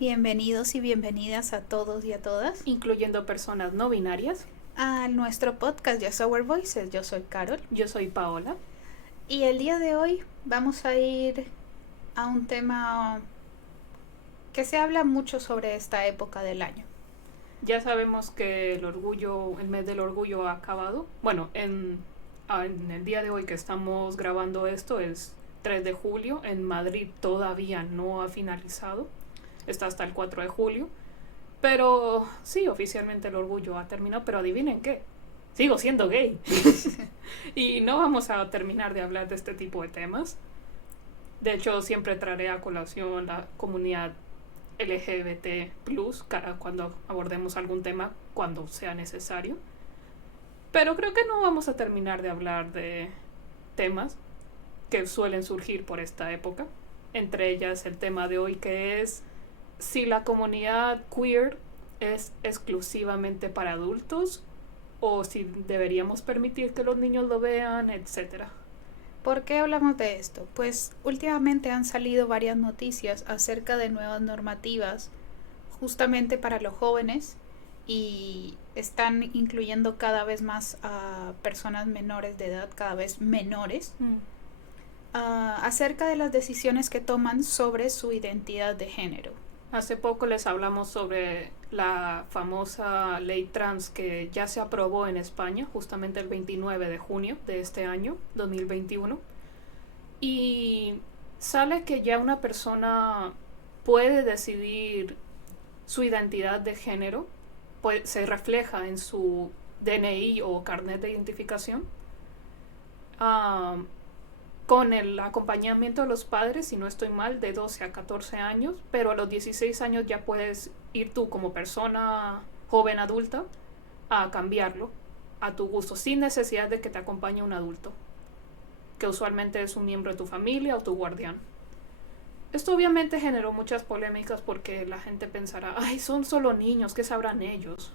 Bienvenidos y bienvenidas a todos y a todas incluyendo personas no binarias. a nuestro podcast Just Our Voices. Yo soy Carol Yo soy Paola. y el día de hoy vamos a ir a un tema que se habla mucho sobre esta época del año. Ya sabemos que el mes del orgullo ha acabado. Bueno, en el día de hoy que estamos grabando esto es 3 de julio. En Madrid todavía no ha finalizado. Está hasta el 4 de julio. Pero sí, oficialmente el orgullo ha terminado. Pero adivinen qué. Sigo siendo gay. Y no vamos a terminar de hablar de este tipo de temas. De hecho, siempre traeré a colación la comunidad LGBT+, cuando abordemos algún tema, cuando sea necesario. Pero creo que no vamos a terminar de hablar de temas que suelen surgir por esta época. Entre ellas el tema de hoy, que es si la comunidad queer es exclusivamente para adultos o si deberíamos permitir que los niños lo vean, etcétera. ¿Por qué hablamos de esto? Pues últimamente han salido varias noticias acerca de nuevas normativas justamente para los jóvenes y están incluyendo cada vez más a personas menores de edad, cada vez menores, acerca de las decisiones que toman sobre su identidad de género. Hace poco les hablamos sobre la famosa ley trans que ya se aprobó en España, justamente el 29 de junio de este año, 2021. Y sale que ya una persona puede decidir su identidad de género, se refleja en su DNI o carnet de identificación, con el acompañamiento de los padres, si no estoy mal, de 12 a 14 años, pero a los 16 años ya puedes ir tú como persona joven adulta a cambiarlo a tu gusto, sin necesidad de que te acompañe un adulto, que usualmente es un miembro de tu familia o tu guardián. Esto obviamente generó muchas polémicas porque la gente pensará, ay, son solo niños, ¿qué sabrán ellos?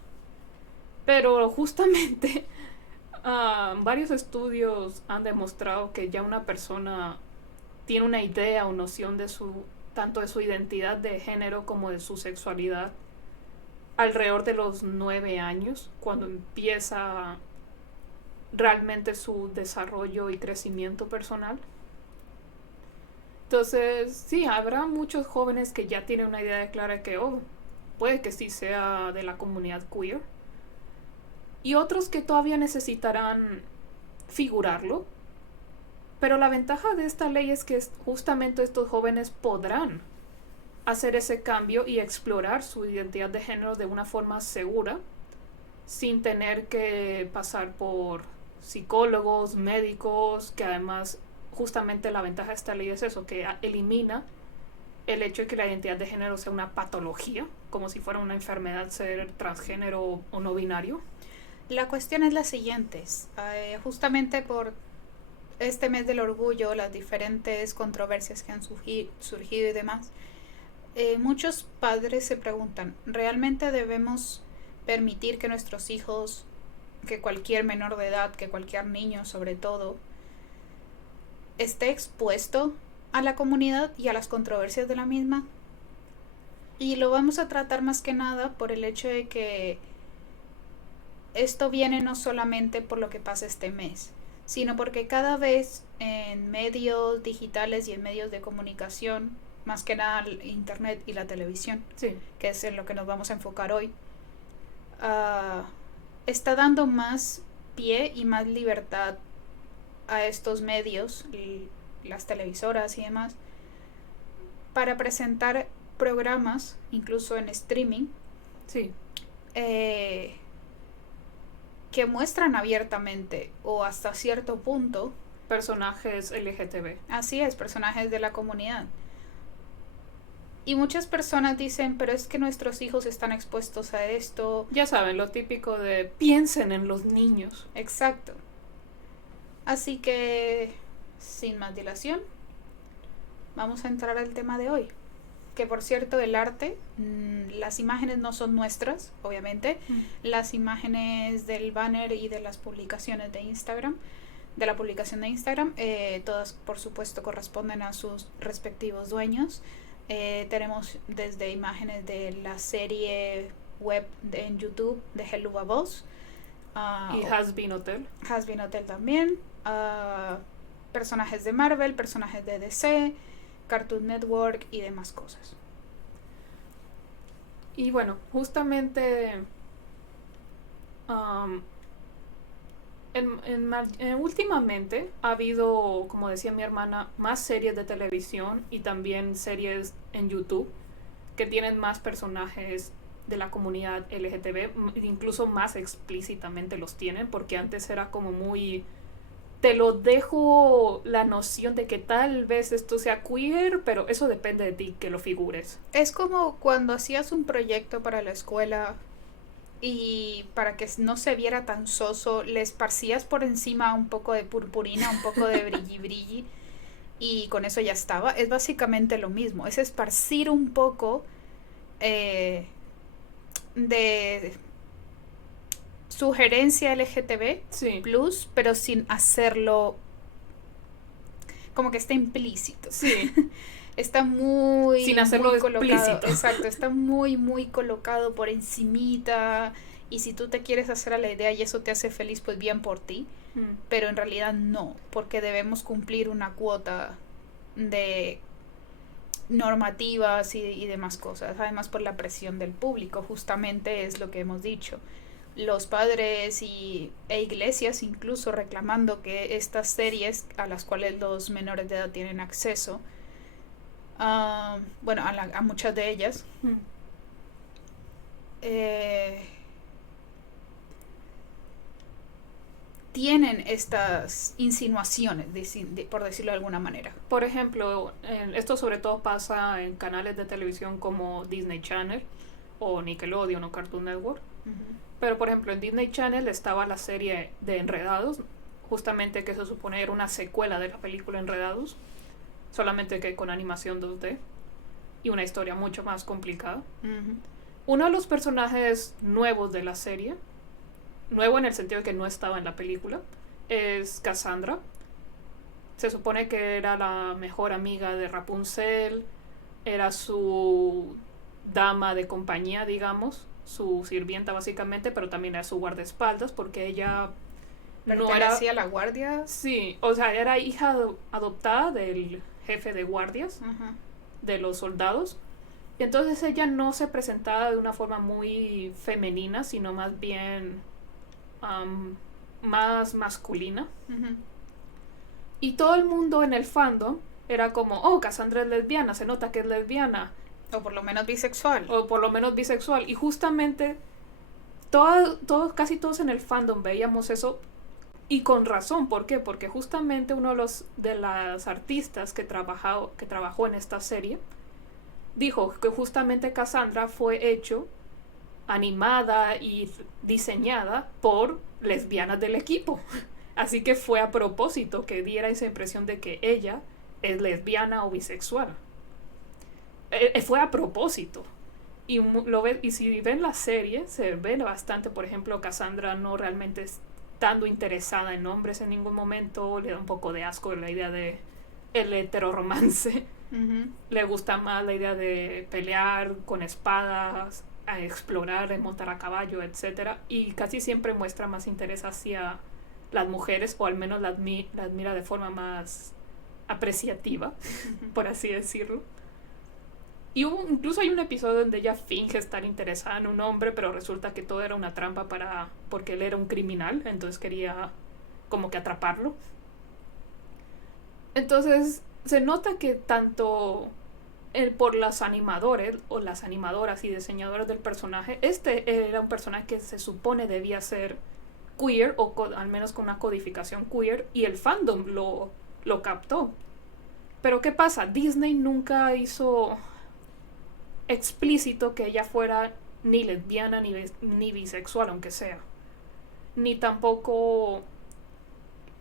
Pero justamente varios estudios han demostrado que ya una persona tiene una idea o noción de tanto de su identidad de género como de su sexualidad alrededor de los 9 años, cuando empieza realmente su desarrollo y crecimiento personal. Entonces, sí, habrá muchos jóvenes que ya tienen una idea clara de que, puede que sí sea de la comunidad queer. Y otros que todavía necesitarán figurarlo. Pero la ventaja de esta ley es que justamente estos jóvenes podrán hacer ese cambio y explorar su identidad de género de una forma segura, sin tener que pasar por psicólogos, médicos, que además justamente la ventaja de esta ley es eso, que elimina el hecho de que la identidad de género sea una patología, como si fuera una enfermedad ser transgénero o no binario. La cuestión es la siguiente, justamente por este mes del orgullo, las diferentes controversias que han surgido y demás, muchos padres se preguntan, ¿realmente debemos permitir que nuestros hijos, que cualquier menor de edad, que cualquier niño sobre todo, esté expuesto a la comunidad y a las controversias de la misma? Y lo vamos a tratar más que nada por el hecho de que esto viene no solamente por lo que pasa este mes, sino porque cada vez en medios digitales y en medios de comunicación, más que nada el internet y la televisión, sí, que es en lo que nos vamos a enfocar hoy, está dando más pie y más libertad a estos medios, las televisoras y demás, para presentar programas, incluso en streaming, sí, que muestran abiertamente o hasta cierto punto personajes LGTB. Así es, personajes de la comunidad. Y muchas personas dicen, pero es que nuestros hijos están expuestos a esto. Ya saben, lo típico de piensen en los niños. Exacto. Así que, sin más dilación, vamos a entrar al tema de hoy. Que por cierto, el arte, las imágenes no son nuestras, obviamente. Las imágenes del banner y de las publicaciones de Instagram, de la publicación de Instagram, todas por supuesto corresponden a sus respectivos dueños. Tenemos desde imágenes de la serie web en YouTube de Hello Babos. Y Has Been Hotel. Has Been Hotel también. Personajes de Marvel, personajes de DC, Cartoon Network y demás cosas. Y bueno, justamente últimamente ha habido, como decía mi hermana, más series de televisión y también series en YouTube que tienen más personajes de la comunidad LGTB, incluso más explícitamente los tienen, porque antes era como muy... Te lo dejo la noción de que tal vez esto sea queer, pero eso depende de ti que lo figures. Es como cuando hacías un proyecto para la escuela y para que no se viera tan soso, le esparcías por encima un poco de purpurina, un poco de brilli brilli y con eso ya estaba. Es básicamente lo mismo, es esparcir un poco de sugerencia LGTB Sí. plus, pero sin hacerlo como que está implícito. Sí. Está muy... Sin hacerlo muy colocado. explícito. Exacto, está muy, muy colocado por encimita. Y si tú te quieres hacer a la idea y eso te hace feliz, pues bien por ti. Pero en realidad no, porque debemos cumplir una cuota de normativas y demás cosas. Además por la presión del público, justamente es lo que hemos dicho. Los padres e iglesias incluso reclamando que estas series a las cuales los menores de edad tienen acceso, bueno, a muchas de ellas, tienen estas insinuaciones, por decirlo de alguna manera. Por ejemplo, esto sobre todo pasa en canales de televisión como Disney Channel o Nickelodeon o Cartoon Network. Pero por ejemplo en Disney Channel estaba la serie de Enredados, justamente que se supone era una secuela de la película Enredados, solamente que con animación 2D y una historia mucho más complicada. Uno de los personajes nuevos de la serie, nuevo en el sentido de que no estaba en la película, es Cassandra. Se supone que era la mejor amiga de Rapunzel, era su dama de compañía, digamos, su sirvienta básicamente, pero también era su guardaespaldas porque ella no era... ¿Pertenecía a la guardia? Sí, o sea, era hija adoptada del jefe de guardias, de los soldados. Y entonces ella no se presentaba de una forma muy femenina, sino más bien más masculina. Y todo el mundo en el fandom era como, oh, Cassandra es lesbiana, se nota que es lesbiana. O por lo menos bisexual. O por lo menos bisexual. Y justamente casi todos en el fandom veíamos eso. Y con razón, ¿por qué? Porque justamente uno de las artistas que trabajó en esta serie dijo que justamente Cassandra fue hecho, animada y diseñada por lesbianas del equipo. Así que fue a propósito que diera esa impresión de que ella es lesbiana o bisexual. Fue a propósito. Y si ven la serie, se ve bastante, por ejemplo, Cassandra no realmente estando interesada en hombres en ningún momento, le da un poco de asco la idea de el heteroromance. Le gusta más la idea de pelear con espadas, a explorar, montar a caballo, etc. Y casi siempre muestra más interés hacia las mujeres, o al menos las mira de forma más apreciativa, por así decirlo. Y incluso hay un episodio donde ella finge estar interesada en un hombre, pero resulta que todo era una trampa porque él era un criminal, entonces quería como que atraparlo. Entonces se nota que tanto por los animadores o las animadoras y diseñadoras del personaje, este era un personaje que se supone debía ser queer, o al menos con una codificación queer, y el fandom lo captó. Pero ¿qué pasa? Disney nunca hizo explícito que ella fuera ni lesbiana ni bisexual, aunque sea. Ni tampoco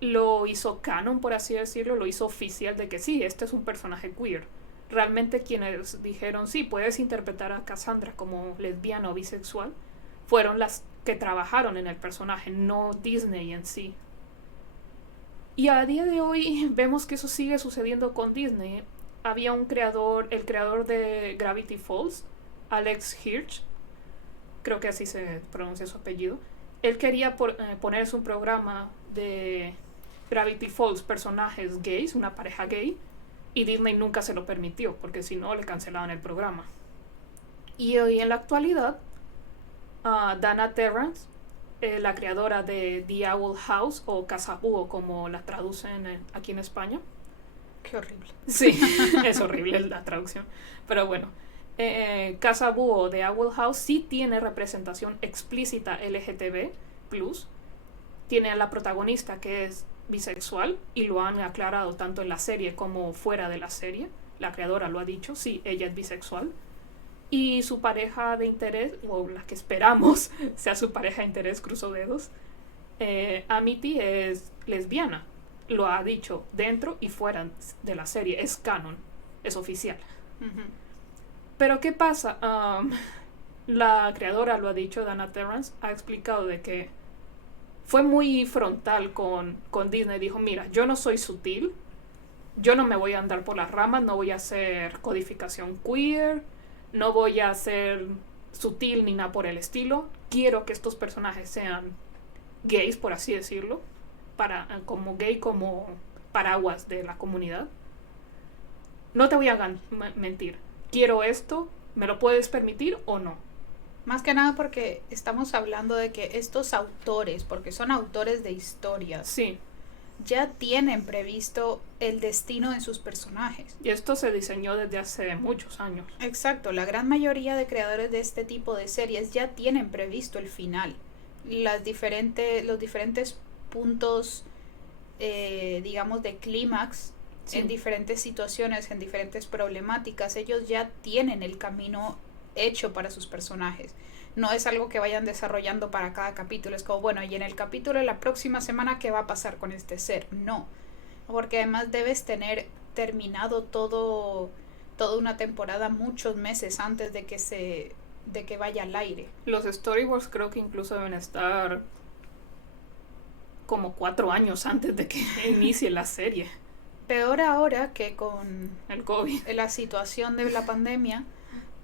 lo hizo canon, por así decirlo, lo hizo oficial de que sí, este es un personaje queer. Realmente quienes dijeron sí, puedes interpretar a Cassandra como lesbiana o bisexual, fueron las que trabajaron en el personaje, no Disney en sí. Y a día de hoy vemos que eso sigue sucediendo con Disney. había un creador, el creador de Gravity Falls, Alex Hirsch, creo que así se pronuncia su apellido. Él quería ponerse un programa de Gravity Falls, personajes gays, una pareja gay, y Disney nunca se lo permitió, porque si no le cancelaban el programa. Y hoy en la actualidad, Dana Terrance, la creadora de The Owl House, o Casa Búho como la traducen aquí en España. Qué horrible. Sí, es horrible la traducción, pero bueno. Casa Búho de Owl House sí tiene representación explícita LGTB+, tiene a la protagonista que es bisexual y lo han aclarado tanto en la serie como fuera de la serie. La creadora lo ha dicho, sí, ella es bisexual. Y su pareja de interés, o la que esperamos sea su pareja de interés, cruzo dedos, Amity es lesbiana. Lo ha dicho dentro y fuera de la serie, es canon, es oficial. Uh-huh. Pero ¿qué pasa? La creadora lo ha dicho, Dana Terrance, ha explicado de que fue muy frontal con Disney. Dijo, mira, yo no soy sutil, yo no me voy a andar por las ramas, no voy a hacer codificación queer, no voy a ser sutil ni nada por el estilo. Quiero que estos personajes sean gays, por así decirlo, como gay, como paraguas de la comunidad. No te voy a mentir. Quiero esto, ¿me lo puedes permitir o no? Más que nada porque estamos hablando de que estos autores, porque son autores de historias, sí, ya tienen previsto el destino de sus personajes. Y esto se diseñó desde hace muchos años. Exacto, la gran mayoría de creadores de este tipo de series ya tienen previsto el final. Los diferentes puntos, digamos, de clímax, sí, en diferentes situaciones, en diferentes problemáticas, ellos ya tienen el camino hecho para sus personajes. No es algo que vayan desarrollando para cada capítulo. Es como, bueno, y en el capítulo de la próxima semana, ¿qué va a pasar con este ser? No, porque además debes tener terminado toda una temporada muchos meses antes de que vaya al aire. Los storyboards creo que incluso deben estar como 4 años antes de que inicie la serie. Peor ahora que con el COVID, la situación de la pandemia,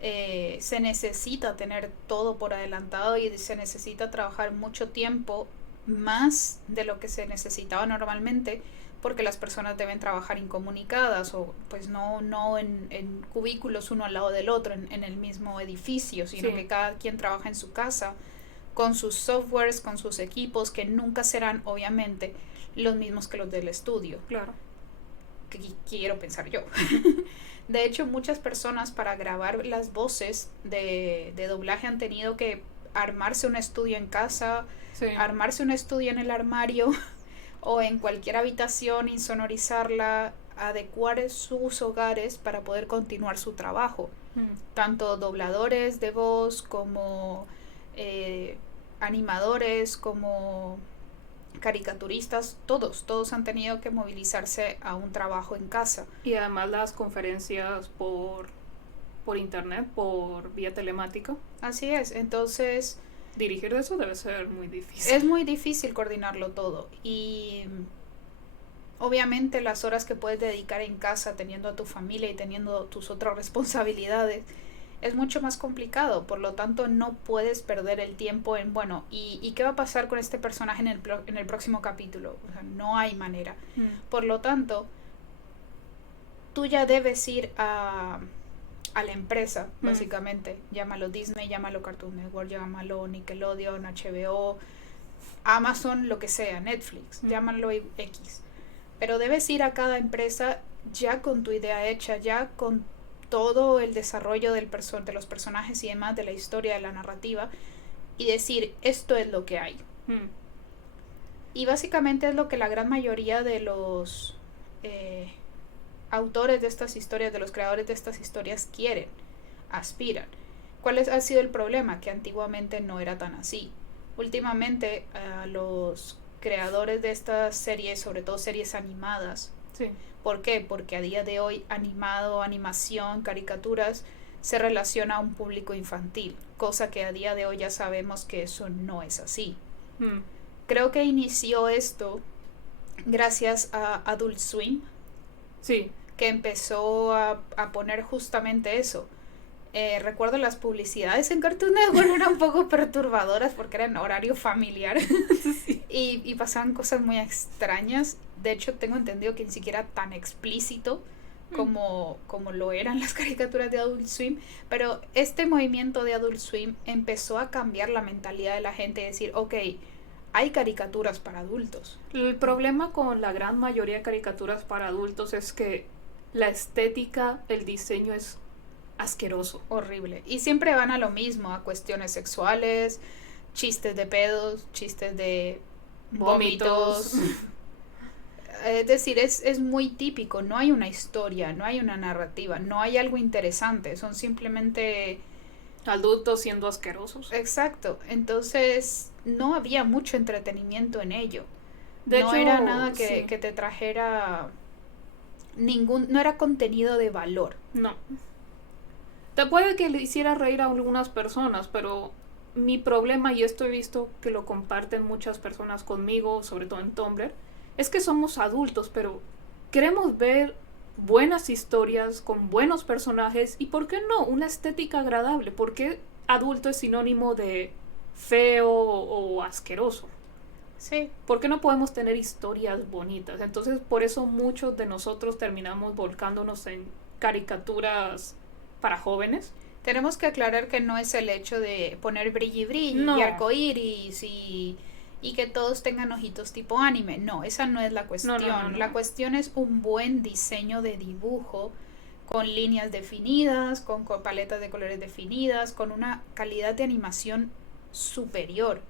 se necesita tener todo por adelantado y se necesita trabajar mucho tiempo más de lo que se necesitaba normalmente, porque las personas deben trabajar incomunicadas o pues no en cubículos uno al lado del otro en el mismo edificio, sino sí, que cada quien trabaja en su casa con sus softwares, con sus equipos, que nunca serán obviamente los mismos que los del estudio. Claro. Que quiero pensar yo. De hecho, muchas personas para grabar las voces de doblaje han tenido que armarse un estudio en casa, sí, armarse un estudio en el armario o en cualquier habitación, insonorizarla, adecuar sus hogares para poder continuar su trabajo. Tanto dobladores de voz como animadores, como caricaturistas, todos han tenido que movilizarse a un trabajo en casa. Y además las conferencias por internet, por vía telemática. Así es, entonces dirigir eso debe ser muy difícil. Es muy difícil coordinarlo todo y obviamente las horas que puedes dedicar en casa teniendo a tu familia y teniendo tus otras responsabilidades es mucho más complicado, por lo tanto no puedes perder el tiempo en, bueno, ¿y qué va a pasar con este personaje en el próximo capítulo? O sea, no hay manera. Por lo tanto, tú ya debes ir a la empresa, básicamente. Llámalo Disney, llámalo Cartoon Network, llámalo Nickelodeon, HBO, Amazon, lo que sea, Netflix, llámalo X. Pero debes ir a cada empresa ya con tu idea hecha, ya con todo el desarrollo de los personajes y demás, de la historia, de la narrativa, y decir, esto es lo que hay. Y básicamente es lo que la gran mayoría de los autores de estas historias, de los creadores de estas historias quieren, aspiran. ¿Cuál ha sido el problema? Que antiguamente no era tan así. Últimamente los creadores de estas series, sobre todo series animadas, sí. ¿Por qué? Porque a día de hoy animación, caricaturas, se relaciona a un público infantil, cosa que a día de hoy ya sabemos que eso no es así. Creo que inició esto gracias a Adult Swim. Sí. que empezó a poner justamente eso. Recuerdo las publicidades en Cartoon Network eran un poco perturbadoras porque eran horario familiar Sí. y pasaban cosas muy extrañas. De hecho, tengo entendido que ni siquiera tan explícito como lo eran las caricaturas de Adult Swim, pero este movimiento de Adult Swim empezó a cambiar la mentalidad de la gente y decir, ok, hay caricaturas para adultos. El problema con la gran mayoría de caricaturas para adultos es que la estética, el diseño es asqueroso. Horrible. Y siempre van a lo mismo, a cuestiones sexuales, chistes de pedos, chistes de vómitos. Es decir, es muy típico, no hay una historia, no hay una narrativa, no hay algo interesante, son simplemente... Adultos siendo asquerosos. Exacto, entonces no había mucho entretenimiento en ello. De no hecho, era nada sí. que te trajera no era contenido de valor. No. Te puede que le hiciera reír a algunas personas, pero mi problema, y esto he visto que lo comparten muchas personas conmigo, sobre todo en Tumblr, es que somos adultos, pero queremos ver buenas historias con buenos personajes y, ¿por qué no? Una estética agradable. ¿Por qué adulto es sinónimo de feo o asqueroso? Sí. ¿Por qué no podemos tener historias bonitas? Entonces, por eso muchos de nosotros terminamos volcándonos en caricaturas para jóvenes. Tenemos que aclarar que no es el hecho de poner brilli brilli No. y arcoíris y que todos tengan ojitos tipo anime. No, esa no es la cuestión. No. La cuestión es un buen diseño de dibujo con líneas definidas, con paletas de colores definidas, con una calidad de animación superior.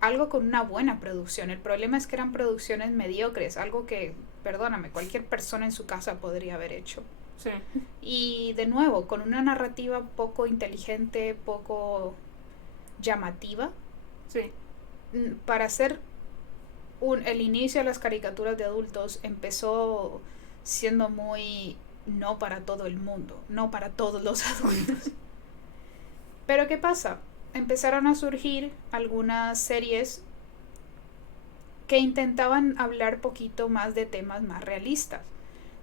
Algo con una buena producción. El problema es que eran producciones mediocres, algo que, perdóname, cualquier persona en su casa podría haber hecho. Sí. Y de nuevo, con una narrativa poco inteligente, poco llamativa. Sí. Para hacer el inicio de las caricaturas de adultos empezó siendo muy no para todo el mundo, no para todos los adultos. Pero ¿qué pasa? Empezaron a surgir algunas series que intentaban hablar poquito más de temas más realistas,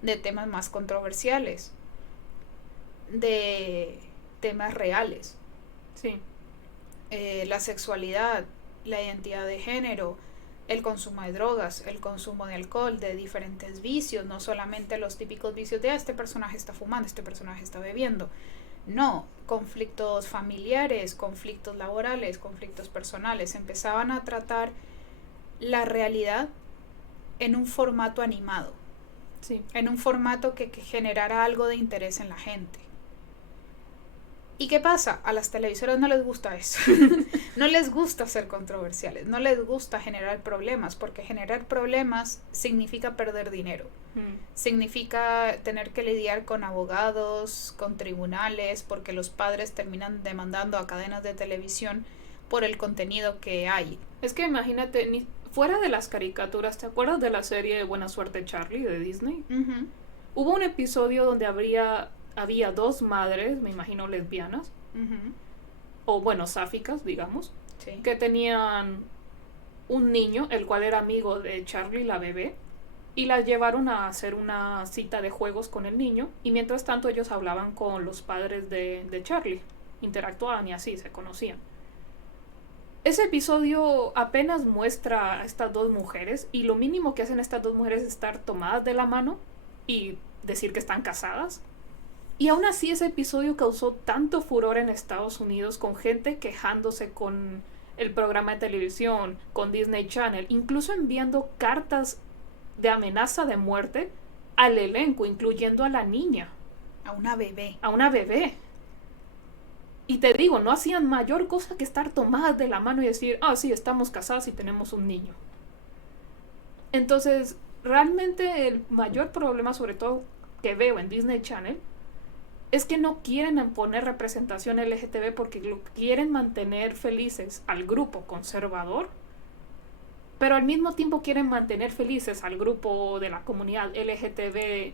de temas más controversiales, de temas reales. Sí. La sexualidad, la identidad de género, el consumo de drogas, el consumo de alcohol, de diferentes vicios, no solamente los típicos vicios de este personaje está fumando, este personaje está bebiendo. No, conflictos familiares, conflictos laborales, conflictos personales. Empezaban a tratar la realidad en un formato animado. Sí. En un formato que generara algo de interés en la gente. ¿Y qué pasa? A las televisoras no les gusta eso. No les gusta ser controversiales, no les gusta generar problemas, porque generar problemas significa perder dinero. Significa tener que lidiar con abogados, con tribunales, porque los padres terminan demandando a cadenas de televisión por el contenido que hay. Es que imagínate, fuera de las caricaturas, ¿te acuerdas de la serie Buena Suerte Charlie de Disney? Uh-huh. Hubo un episodio donde había dos madres, me imagino lesbianas, uh-huh, o bueno, sáficas, digamos, sí, que tenían un niño, el cual era amigo de Charlie, la bebé, y la llevaron a hacer una cita de juegos con el niño, y mientras tanto ellos hablaban con los padres de Charlie, interactuaban y así se conocían. Ese episodio apenas muestra a estas dos mujeres, y lo mínimo que hacen estas dos mujeres es estar tomadas de la mano y decir que están casadas. Y aún así ese episodio causó tanto furor en Estados Unidos, con gente quejándose con el programa de televisión, con Disney Channel, incluso enviando cartas de amenaza de muerte al elenco, incluyendo a la niña. A una bebé. A una bebé. Y te digo, no hacían mayor cosa que estar tomadas de la mano y decir, sí, estamos casadas y tenemos un niño. Entonces, realmente el mayor problema, sobre todo que veo en Disney Channel, es que no quieren poner representación LGTB porque lo quieren mantener felices al grupo conservador, pero al mismo tiempo quieren mantener felices al grupo de la comunidad LGTB+.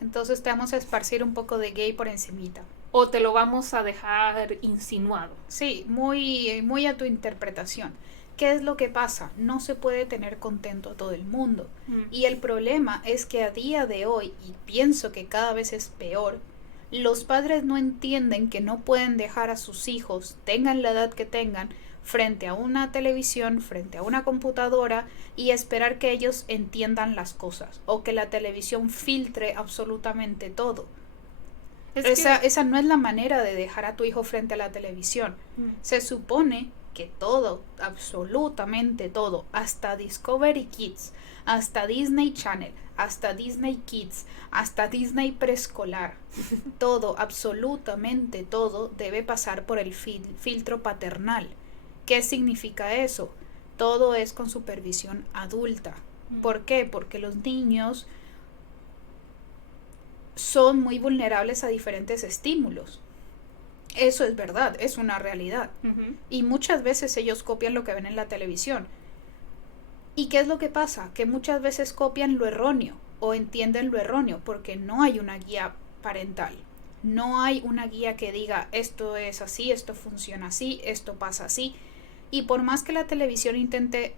Entonces te vamos a esparcir un poco de gay por encimita. O te lo vamos a dejar insinuado. Sí, muy, muy a tu interpretación. ¿Qué es lo que pasa? No se puede tener contento a todo el mundo. Y el problema es que a día de hoy, y pienso que cada vez es peor, los padres no entienden que no pueden dejar a sus hijos, tengan la edad que tengan, frente a una televisión, frente a una computadora y esperar que ellos entiendan las cosas o que la televisión filtre absolutamente todo. Esa no es la manera de dejar a tu hijo frente a la televisión. Se supone que todo, absolutamente todo, hasta Discovery Kids, hasta Disney Channel, hasta Disney Kids, hasta Disney preescolar, todo, absolutamente todo debe pasar por el filtro paternal. ¿Qué significa eso? Todo es con supervisión adulta. ¿Por qué? Porque los niños son muy vulnerables a diferentes estímulos. Eso es verdad, es una realidad. Y muchas veces ellos copian lo que ven en la televisión. ¿Y qué es lo que pasa? Que muchas veces copian lo erróneo o entienden lo erróneo porque no hay una guía parental. No hay una guía que diga esto es así, esto funciona así, esto pasa así. Y por más que la televisión intente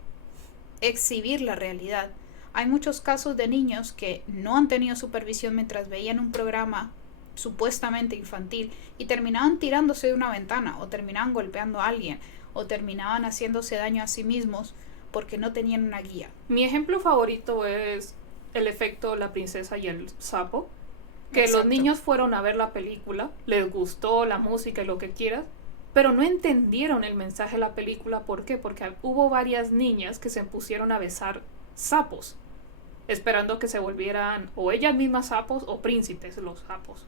exhibir la realidad, hay muchos casos de niños que no han tenido supervisión mientras veían un programa supuestamente infantil y terminaban tirándose de una ventana o terminaban golpeando a alguien o terminaban haciéndose daño a sí mismos porque no tenían una guía. Mi ejemplo favorito es el efecto La princesa y el sapo, que Exacto. Los niños fueron a ver la película, les gustó la música y lo que quieras, pero no entendieron el mensaje de la película. ¿Por qué? Porque hubo varias niñas que se pusieron a besar sapos, esperando que se volvieran o ellas mismas sapos o príncipes los sapos.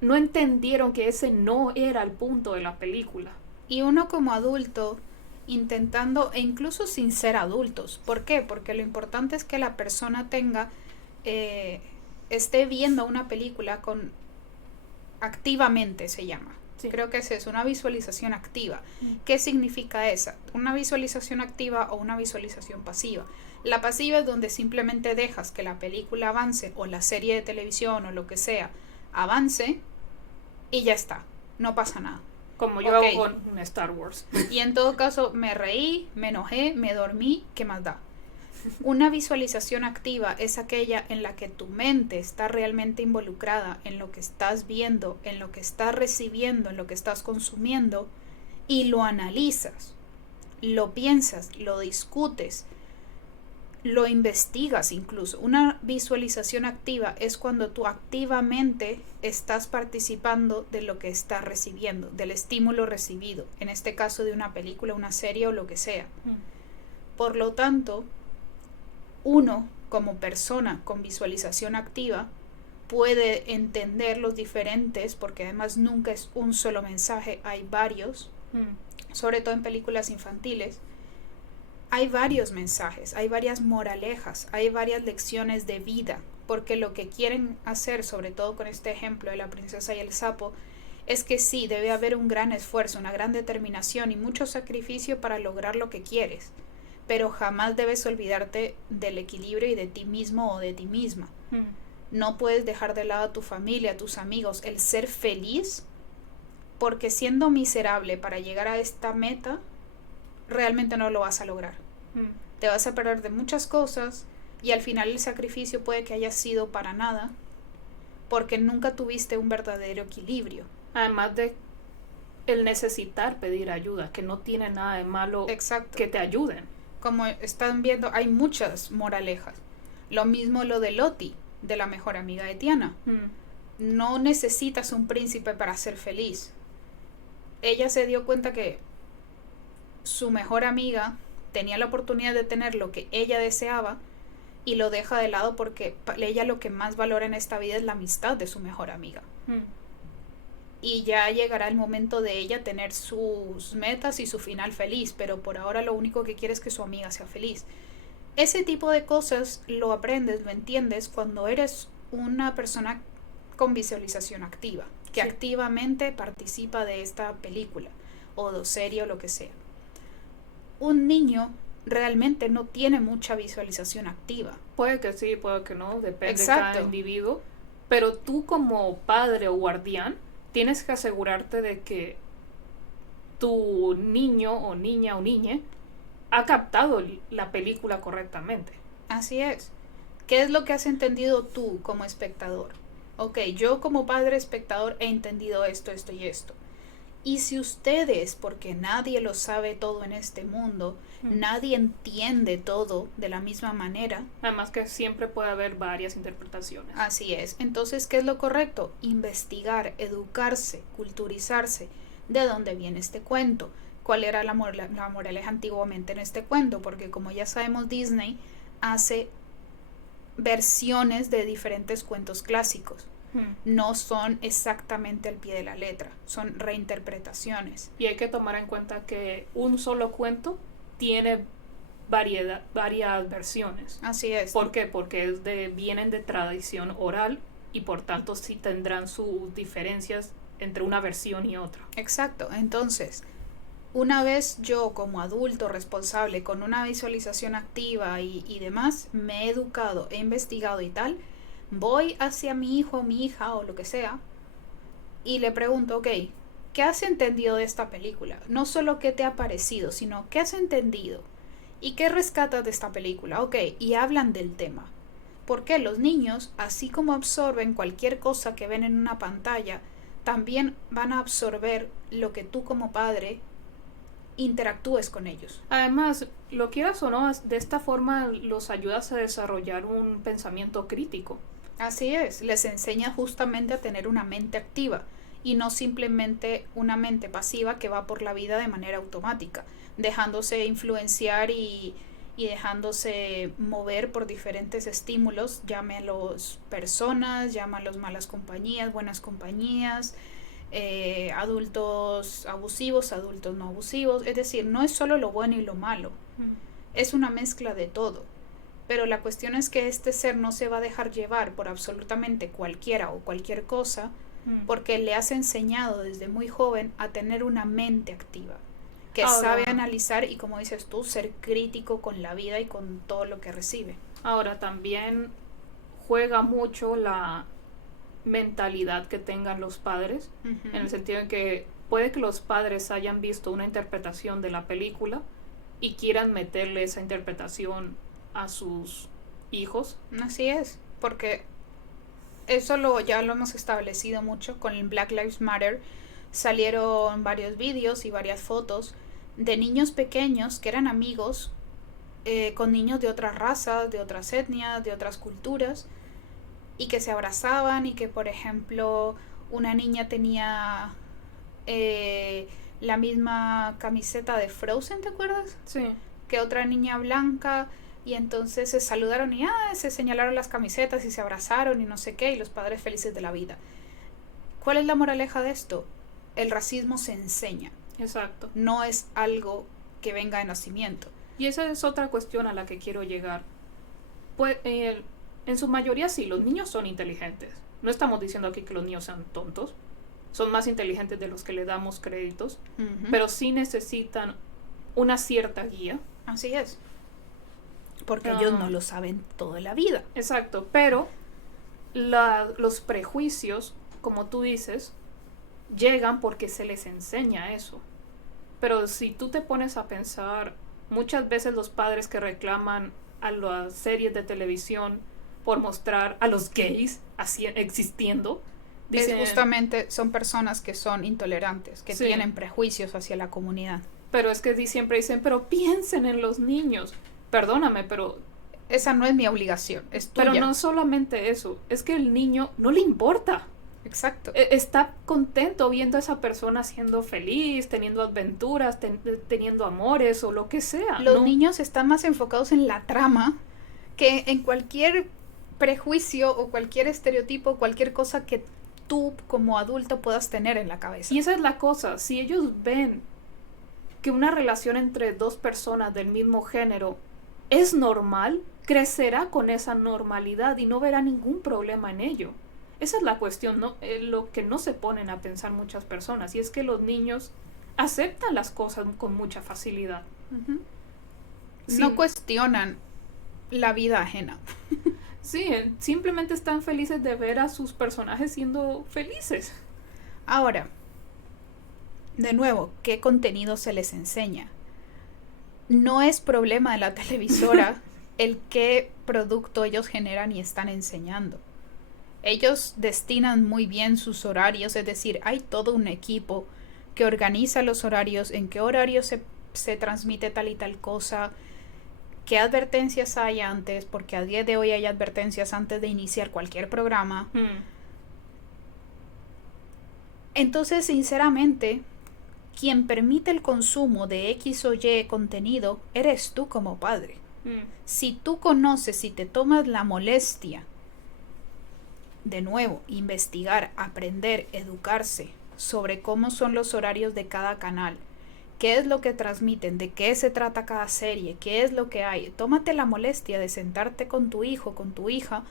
No entendieron que ese no era el punto de la película. Y uno como adulto intentando, e incluso sin ser adultos. ¿Por qué? Porque lo importante es que la persona esté viendo una película activamente, se llama. Sí. Creo que es una visualización activa. ¿Qué significa esa? Una visualización activa o una visualización pasiva. La pasiva es donde simplemente dejas que la película avance o la serie de televisión o lo que sea avance y ya está, no pasa nada. Como yo hago con un Star Wars. Y en todo caso me reí, me enojé, me dormí, ¿qué más da? Una visualización activa es aquella en la que tu mente está realmente involucrada en lo que estás viendo, en lo que estás recibiendo, en lo que estás consumiendo y lo analizas, lo piensas, lo discutes, lo investigas incluso. Una visualización activa es cuando tú activamente estás participando de lo que estás recibiendo, del estímulo recibido, en este caso de una película, una serie o lo que sea. Por lo tanto, uno como persona con visualización activa puede entender los diferentes, porque además nunca es un solo mensaje, hay varios, sobre todo en películas infantiles. Hay varios mensajes, hay varias moralejas, hay varias lecciones de vida, porque lo que quieren hacer, sobre todo con este ejemplo de la princesa y el sapo, es que sí, debe haber un gran esfuerzo, una gran determinación y mucho sacrificio para lograr lo que quieres, pero jamás debes olvidarte del equilibrio y de ti mismo o de ti misma. No puedes dejar de lado a tu familia, a tus amigos, el ser feliz, porque siendo miserable para llegar a esta meta, realmente no lo vas a lograr. Te vas a perder de muchas cosas y al final el sacrificio puede que haya sido para nada porque nunca tuviste un verdadero equilibrio. Además de el necesitar pedir ayuda, que no tiene nada de malo. Exacto. Que te ayuden. Como están viendo, hay muchas moralejas. Lo mismo lo de Lottie, de la mejor amiga de Tiana. No necesitas un príncipe para ser feliz. Ella se dio cuenta que su mejor amiga tenía la oportunidad de tener lo que ella deseaba y lo deja de lado porque ella lo que más valora en esta vida es la amistad de su mejor amiga. Y ya llegará el momento de ella tener sus metas y su final feliz, pero por ahora lo único que quiere es que su amiga sea feliz. Ese tipo de cosas lo aprendes, lo entiendes cuando eres una persona con visualización activa, que activamente participa de esta película o serie o lo que sea. Un niño realmente no tiene mucha visualización activa. Puede que sí, puede que no, depende de cada individuo. Pero tú como padre o guardián tienes que asegurarte de que tu niño o niña o niñe ha captado la película correctamente. Así es. ¿Qué es lo que has entendido tú como espectador? Ok, yo como padre espectador he entendido esto, esto y esto. Y si ustedes, porque nadie lo sabe todo en este mundo, nadie entiende todo de la misma manera. Además que siempre puede haber varias interpretaciones. Así es. Entonces, ¿qué es lo correcto? Investigar, educarse, culturizarse. ¿De dónde viene este cuento? ¿Cuál era la moraleja antiguamente en este cuento? Porque como ya sabemos, Disney hace versiones de diferentes cuentos clásicos. No son exactamente al pie de la letra, son reinterpretaciones. Y hay que tomar en cuenta que un solo cuento tiene varias versiones. Así es. ¿Por qué? Porque vienen de tradición oral y por tanto sí tendrán sus diferencias entre una versión y otra. Exacto. Entonces, una vez yo como adulto responsable con una visualización activa y demás, me he educado, he investigado y tal, voy hacia mi hijo, mi hija o lo que sea y le pregunto, ok, ¿qué has entendido de esta película? No solo qué te ha parecido, sino qué has entendido y qué rescatas de esta película. Ok, y hablan del tema. Porque los niños, así como absorben cualquier cosa que ven en una pantalla, también van a absorber lo que tú como padre interactúes con ellos. Además, lo quieras o no, de esta forma los ayudas a desarrollar un pensamiento crítico. Así es, les enseña justamente a tener una mente activa y no simplemente una mente pasiva que va por la vida de manera automática, dejándose influenciar y dejándose mover por diferentes estímulos, llámelos personas, llámalos malas compañías, buenas compañías, adultos abusivos, adultos no abusivos. Es decir, no es solo lo bueno y lo malo, es una mezcla de todo. Pero la cuestión es que este ser no se va a dejar llevar por absolutamente cualquiera o cualquier cosa, porque le has enseñado desde muy joven a tener una mente activa, que sabe analizar y, como dices tú, ser crítico con la vida y con todo lo que recibe. Ahora, también juega mucho la mentalidad que tengan los padres, en el sentido de que puede que los padres hayan visto una interpretación de la película y quieran meterle esa interpretación a sus hijos. Así es, porque eso ya lo hemos establecido mucho con el Black Lives Matter. Salieron varios vídeos y varias fotos de niños pequeños que eran amigos con niños de otras razas, de otras etnias, de otras culturas, y que se abrazaban, y que, por ejemplo, una niña tenía la misma camiseta de Frozen, ¿te acuerdas? Sí. Que otra niña blanca, y entonces se saludaron y se señalaron las camisetas y se abrazaron y no sé qué, y los padres felices de la vida. ¿Cuál es la moraleja de esto? El racismo se enseña. Exacto. No es algo que venga de nacimiento. Y esa es otra cuestión a la que quiero llegar. Pues, en su mayoría sí, los niños son inteligentes. No estamos diciendo aquí que los niños sean tontos. Son más inteligentes de los que le damos créditos. Pero sí necesitan una cierta guía. Así es. Porque ellos no lo saben toda la vida. Exacto, pero los prejuicios, como tú dices, llegan porque se les enseña eso. Pero si tú te pones a pensar, muchas veces los padres que reclaman a las series de televisión por mostrar a los gays existiendo, dicen, justamente son personas que son intolerantes, que tienen prejuicios hacia la comunidad. Pero es que siempre dicen, pero piensen en los niños. Perdóname, pero esa no es mi obligación, es tuya. Pero no solamente eso, es que el niño no le importa. Exacto. Está contento viendo a esa persona siendo feliz, teniendo aventuras, teniendo amores o lo que sea. Los niños están más enfocados en la trama que en cualquier prejuicio o cualquier estereotipo, cualquier cosa que tú como adulto puedas tener en la cabeza. Y esa es la cosa, si ellos ven que una relación entre dos personas del mismo género es normal, crecerá con esa normalidad y no verá ningún problema en ello. Esa es la cuestión, ¿no? Lo que no se ponen a pensar muchas personas, y es que los niños aceptan las cosas con mucha facilidad. No cuestionan la vida ajena. Sí, simplemente están felices de ver a sus personajes siendo felices. Ahora, de nuevo, ¿qué contenido se les enseña? no es problema de la televisora el qué producto ellos generan y están enseñando. Ellos destinan muy bien sus horarios, es decir, hay todo un equipo que organiza los horarios, en qué horario se transmite tal y tal cosa, qué advertencias hay antes, porque a día de hoy hay advertencias antes de iniciar cualquier programa. Entonces, sinceramente, quien permite el consumo de X o Y contenido eres tú como padre. Si tú conoces, si te tomas la molestia, de nuevo, investigar, aprender, educarse sobre cómo son los horarios de cada canal, qué es lo que transmiten, de qué se trata cada serie, qué es lo que hay, tómate la molestia de sentarte con tu hijo, con tu hija,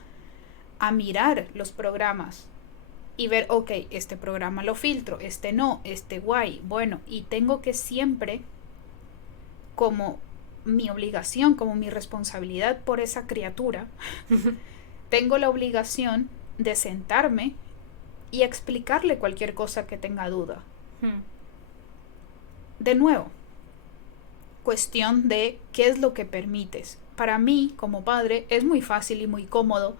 a mirar los programas y ver, ok, este programa lo filtro, este no, este guay, bueno, y tengo que siempre, como mi obligación, como mi responsabilidad por esa criatura, tengo la obligación de sentarme y explicarle cualquier cosa que tenga duda. De nuevo, cuestión de qué es lo que permites. Para mí, como padre, es muy fácil y muy cómodo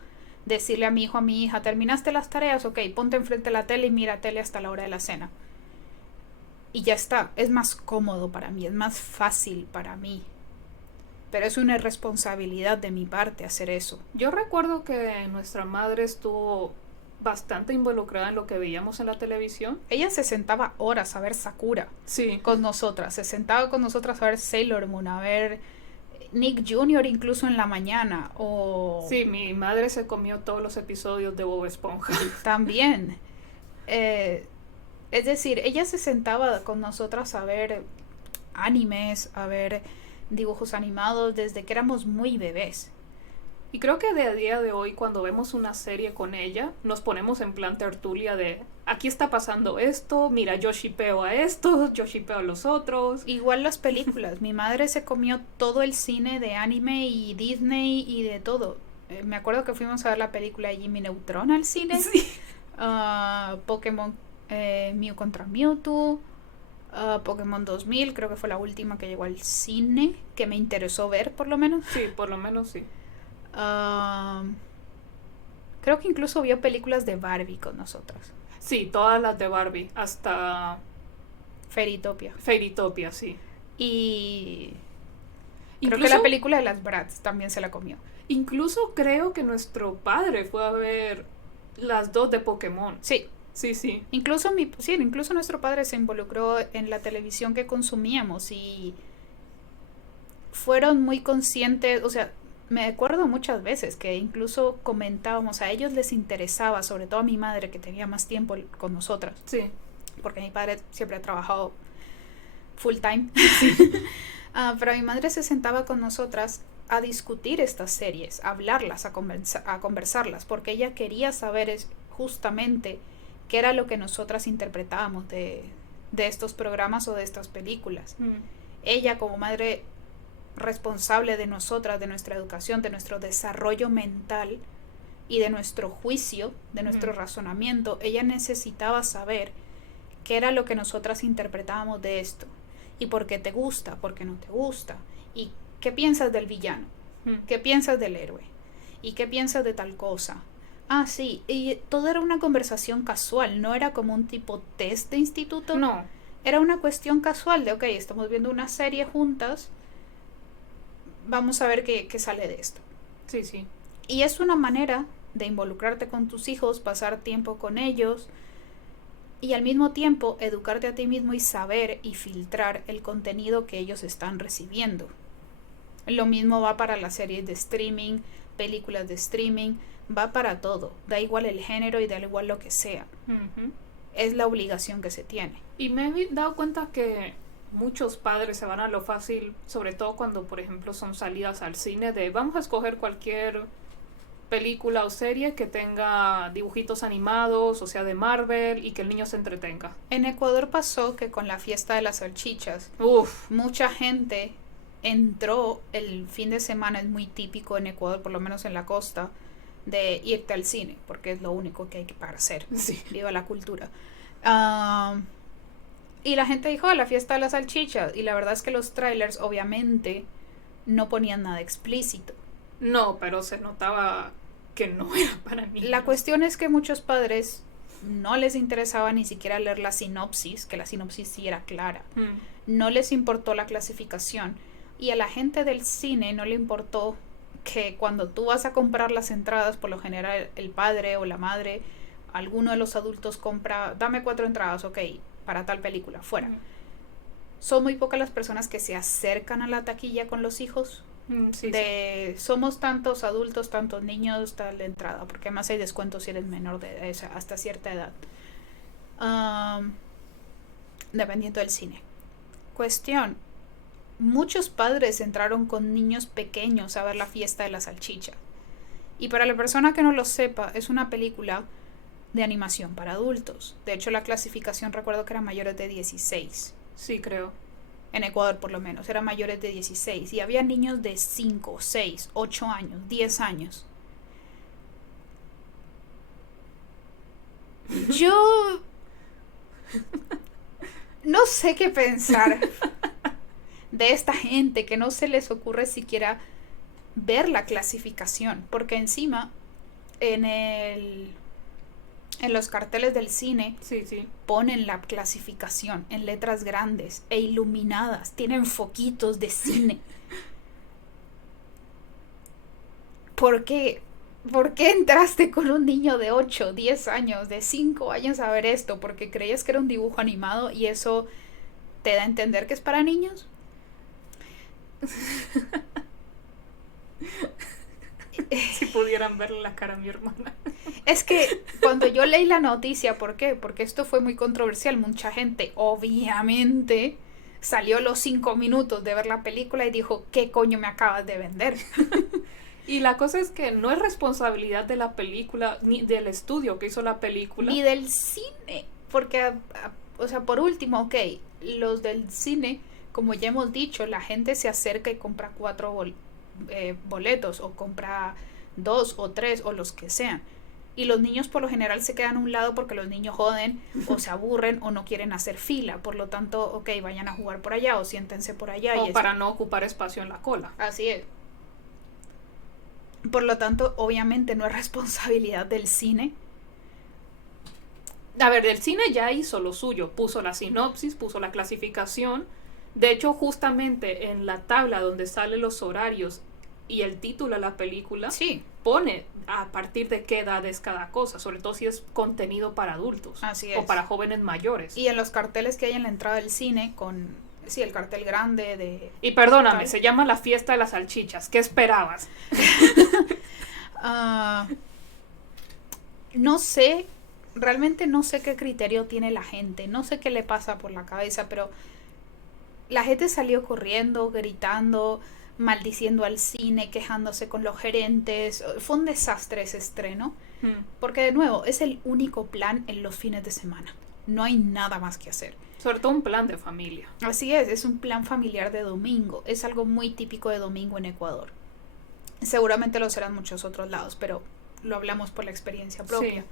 decirle a mi hijo, a mi hija, ¿terminaste las tareas? Ok, ponte enfrente de la tele y mira tele hasta la hora de la cena. Y ya está, es más cómodo para mí, es más fácil para mí. Pero es una responsabilidad de mi parte hacer eso. Yo recuerdo que nuestra madre estuvo bastante involucrada en lo que veíamos en la televisión. Ella se sentaba horas a ver Sakura. Sí. Con nosotras. Se sentaba con nosotras a ver Sailor Moon, a ver Nick Jr. incluso en la mañana. O... Sí, mi madre se comió todos los episodios de Bob Esponja. También. Es decir, ella se sentaba con nosotras a ver animes, a ver dibujos animados desde que éramos muy bebés. Y creo que de a día de hoy, cuando vemos una serie con ella, nos ponemos en plan tertulia de aquí está pasando esto, mira, yo shippeo a estos, yo shippeo a los otros. Igual las películas. Mi madre se comió todo el cine de anime y Disney y de todo. Me acuerdo que fuimos a ver la película de Jimmy Neutron al cine. Sí. Pokémon Mew contra Mewtwo. Pokémon 2000, creo que fue la última que llegó al cine, que me interesó ver por lo menos. Sí, por lo menos sí. Creo que incluso vio películas de Barbie con nosotras. Sí, todas las de Barbie, hasta Fairytopia. Fairytopia, sí. Y incluso, creo que la película de las Bratz también se la comió. Incluso creo que nuestro padre fue a ver las dos de Pokémon. Sí. Sí, sí. Incluso nuestro padre se involucró en la televisión que consumíamos y fueron muy conscientes, o sea, me acuerdo muchas veces que incluso comentábamos, a ellos les interesaba, sobre todo a mi madre que tenía más tiempo con nosotras. Sí. Porque mi padre siempre ha trabajado full time. Sí. Pero mi madre se sentaba con nosotras a discutir estas series, a hablarlas, a conversarlas, porque ella quería saber justamente qué era lo que nosotras interpretábamos de estos programas o de estas películas. Ella como madre responsable de nosotras, de nuestra educación, de nuestro desarrollo mental y de nuestro juicio, de nuestro razonamiento, ella necesitaba saber qué era lo que nosotras interpretábamos de esto y por qué te gusta, por qué no te gusta y qué piensas del villano, qué piensas del héroe y qué piensas de tal cosa. Ah, sí, y todo era una conversación casual, no era como un tipo test de instituto. No. Era una cuestión casual de, ok, estamos viendo una serie juntas, vamos a ver qué sale de esto. Sí, sí. Y es una manera de involucrarte con tus hijos, pasar tiempo con ellos y al mismo tiempo educarte a ti mismo y saber y filtrar el contenido que ellos están recibiendo. Lo mismo va para las series de streaming, películas de streaming, va para todo, da igual el género y da igual lo que sea. Es la obligación que se tiene. Y me he dado cuenta que muchos padres se van a lo fácil, sobre todo cuando, por ejemplo, son salidas al cine de vamos a escoger cualquier película o serie que tenga dibujitos animados, o sea, de Marvel, y que el niño se entretenga. En Ecuador pasó que con la fiesta de las salchichas, mucha gente entró el fin de semana, es muy típico en Ecuador, por lo menos en la costa, de irte al cine, porque es lo único que hay para hacer. Sí. Viva la cultura. Y la gente dijo, la fiesta de las salchichas. Y la verdad es que los trailers obviamente no ponían nada explícito. No, pero se notaba que no era para niños. La cuestión es que muchos padres no les interesaba ni siquiera leer la sinopsis, que la sinopsis sí era clara. No les importó la clasificación. Y a la gente del cine no le importó que cuando tú vas a comprar las entradas, por lo general el padre o la madre, alguno de los adultos compra, dame 4 entradas, ok, para tal película, fuera. Son muy pocas las personas que se acercan a la taquilla con los hijos. Sí. Somos tantos adultos, tantos niños, tal entrada, porque además hay descuentos si eres menor de hasta cierta edad. Dependiendo del cine. Cuestión. Muchos padres entraron con niños pequeños a ver la fiesta de la salchicha. Y para la persona que no lo sepa, es una película de animación para adultos. De hecho, la clasificación recuerdo que eran mayores de 16. Sí, creo. En Ecuador por lo menos, eran mayores de 16. Y había niños de 5, 6, 8 años, 10 años. Yo no sé qué pensar de esta gente que no se les ocurre siquiera ver la clasificación. Porque encima, en los carteles del cine ponen la clasificación en letras grandes e iluminadas. Tienen foquitos de cine. ¿Por qué? ¿Por qué entraste con un niño de 8, 10 años, de 5 años a ver esto? ¿Porque creías que era un dibujo animado y eso te da a entender que es para niños? Si pudieran verle la cara a mi hermana. Es que cuando yo leí la noticia, ¿por qué? Porque esto fue muy controversial. Mucha gente, obviamente, salió los 5 minutos de ver la película y dijo, ¿qué coño me acabas de vender? Y la cosa es que no es responsabilidad de la película, ni del estudio que hizo la película. Ni del cine. Porque, o sea, por último, ok, los del cine, como ya hemos dicho, la gente se acerca y compra 4 boletos o compra 2 o 3 o los que sean. Y los niños por lo general se quedan a un lado porque los niños joden o se aburren o no quieren hacer fila. Por lo tanto, ok, vayan a jugar por allá o siéntense por allá. O para no ocupar espacio en la cola. Así es. Por lo tanto, obviamente no es responsabilidad del cine. A ver, el cine ya hizo lo suyo. Puso la sinopsis, puso la clasificación. De hecho, justamente en la tabla donde salen los horarios y el título de la película, pone a partir de qué edad es cada cosa, sobre todo si es contenido para adultos. Así es. O para jóvenes mayores. Y en los carteles que hay en la entrada del cine con... Sí, el cartel grande de... Y perdóname, se llama La Fiesta de las Salchichas. ¿Qué esperabas? No sé, realmente no sé qué criterio tiene la gente, no sé qué le pasa por la cabeza, pero la gente salió corriendo, gritando, maldiciendo al cine, quejándose con los gerentes. Fue un desastre ese estreno, porque de nuevo, es el único plan en los fines de semana. No hay nada más que hacer. Sobre todo un plan de familia. Así es un plan familiar de domingo. Es algo muy típico de domingo en Ecuador. Seguramente lo será en muchos otros lados, pero lo hablamos por la experiencia propia. Sí.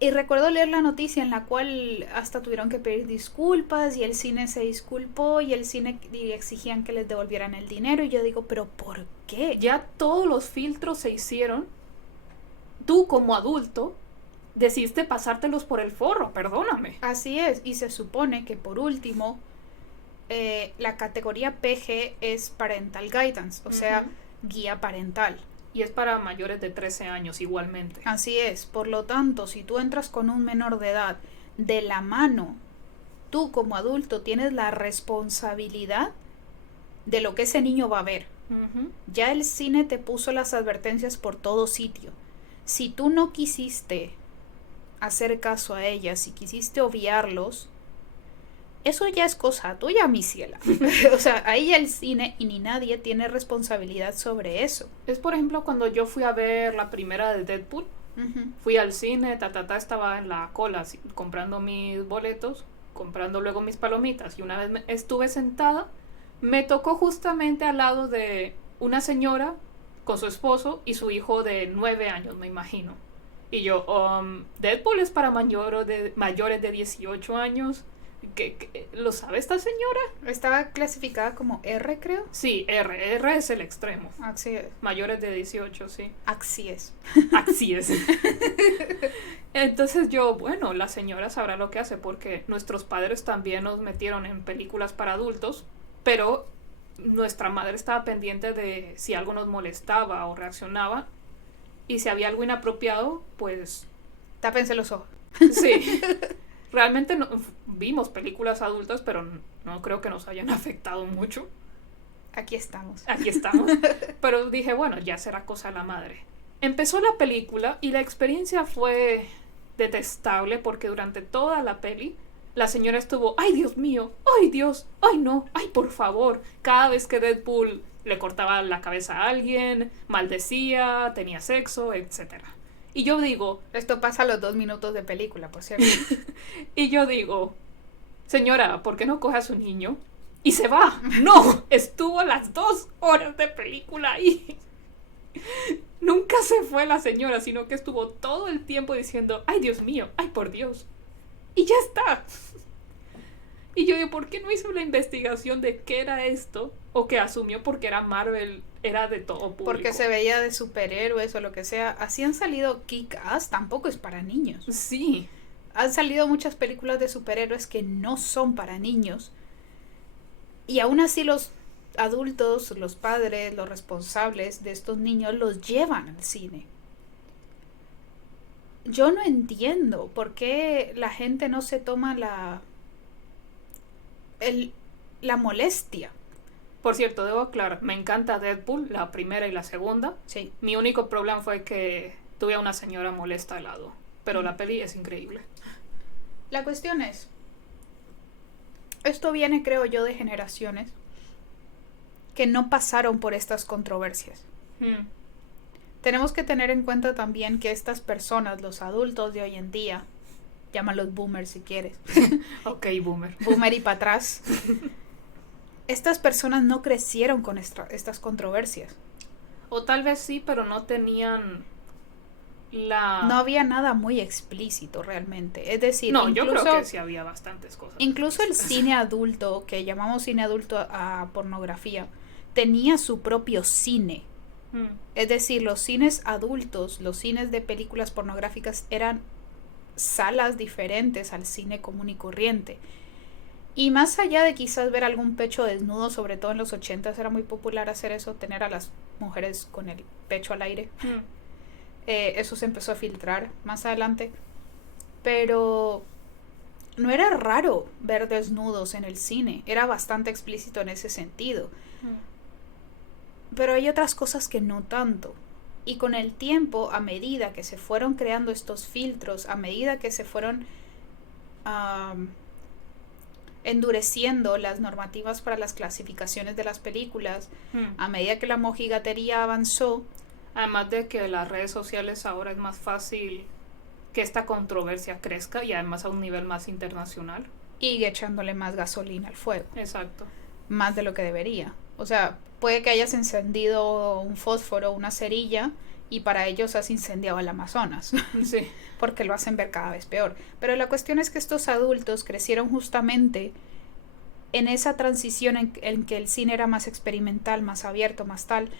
Y recuerdo leer la noticia en la cual hasta tuvieron que pedir disculpas y el cine se disculpó y el cine exigían que les devolvieran el dinero. Y yo digo, ¿pero por qué? Ya todos los filtros se hicieron. Tú como adulto decidiste pasártelos por el forro, perdóname. Así es, y se supone que por último la categoría PG es Parental Guidance, o sea, guía parental. Y es para mayores de 13 años igualmente. Así es, por lo tanto, si tú entras con un menor de edad de la mano, tú como adulto tienes la responsabilidad de lo que ese niño va a ver. Ya el cine te puso las advertencias por todo sitio. Si tú no quisiste hacer caso a ellas, si quisiste obviarlos, eso ya es cosa tuya, mi ciela. O sea, ahí el cine y ni nadie tiene responsabilidad sobre eso. Es por ejemplo cuando yo fui a ver la primera de Deadpool. Fui al cine, estaba en la cola comprando mis boletos, comprando luego mis palomitas, y una vez estuve sentada, me tocó justamente al lado de una señora con su esposo y su hijo de 9 años, me imagino. Y yo, Deadpool es para mayores de 18 años. ¿Lo sabe esta señora? Estaba clasificada como R, creo. Sí, R es el extremo. Así es. Mayores de 18, sí. Así es. Así es. Entonces yo, bueno, la señora sabrá lo que hace porque nuestros padres también nos metieron en películas para adultos, pero nuestra madre estaba pendiente de si algo nos molestaba o reaccionaba y si había algo inapropiado, pues Tápense los ojos. sí. Realmente no, vimos películas adultas, pero no creo que nos hayan afectado mucho. Aquí estamos. Aquí estamos. Pero dije, bueno, ya será cosa de la madre. Empezó la película y la experiencia fue detestable porque durante toda la peli la señora estuvo, ay Dios mío, ay Dios, ay no, ay por favor. Cada vez que Deadpool le cortaba la cabeza a alguien, maldecía, tenía sexo, etc. Y yo digo, Esto pasa a los 2 minutos de película, por cierto. y yo digo, señora, ¿por qué no coge a su niño y se va? No, estuvo las 2 horas de película ahí. Nunca se fue la señora, sino que estuvo todo el tiempo diciendo, ay Dios mío, ay por Dios. Y ya está. Y yo digo, ¿por qué no hizo la investigación de qué era esto? O que asumió porque era Marvel, era de todo público. Porque se veía de superhéroes o lo que sea. Así han salido Kick-Ass, tampoco es para niños. Sí. Han salido muchas películas de superhéroes que no son para niños. Y aún así los adultos, los padres, los responsables de estos niños los llevan al cine. Yo no entiendo por qué la gente no se toma la molestia. Por cierto, debo aclarar, me encanta Deadpool, la primera y la segunda. Sí. Mi único problema fue que tuve a una señora molesta al lado. Pero la peli es increíble. La cuestión es, esto viene, creo yo, de generaciones que no pasaron por estas controversias. Tenemos que tener en cuenta también que estas personas, los adultos de hoy en día, llámalos boomers si quieres. Ok, boomer. Boomer y para atrás. Estas personas no crecieron con estas controversias. O tal vez sí, pero no tenían No había nada muy explícito realmente. Es decir, no, incluso, yo creo que sí había bastantes cosas. Incluso el cine adulto, que llamamos cine adulto a pornografía, tenía su propio cine. Es decir, los cines adultos, los cines de películas pornográficas eran salas diferentes al cine común y corriente. Y más allá de quizás ver algún pecho desnudo, sobre todo en los 80s era muy popular hacer eso, tener a las mujeres con el pecho al aire. Eso se empezó a filtrar más adelante. Pero no era raro ver desnudos en el cine, era bastante explícito en ese sentido. Pero hay otras cosas que no tanto. Y con el tiempo, a medida que se fueron creando estos filtros, a medida que se fueron endureciendo las normativas para las clasificaciones de las películas, a medida que la mojigatería avanzó. Además de que las redes sociales ahora es más fácil que esta controversia crezca y además a un nivel más internacional. Y echándole más gasolina al fuego. Exacto. Más de lo que debería. O sea, puede que hayas encendido un fósforo, una cerilla, y para ellos has incendiado el Amazonas. Sí. Porque lo hacen ver cada vez peor. Pero la cuestión es que estos adultos crecieron justamente en esa transición en que el cine era más experimental, más abierto, más tal,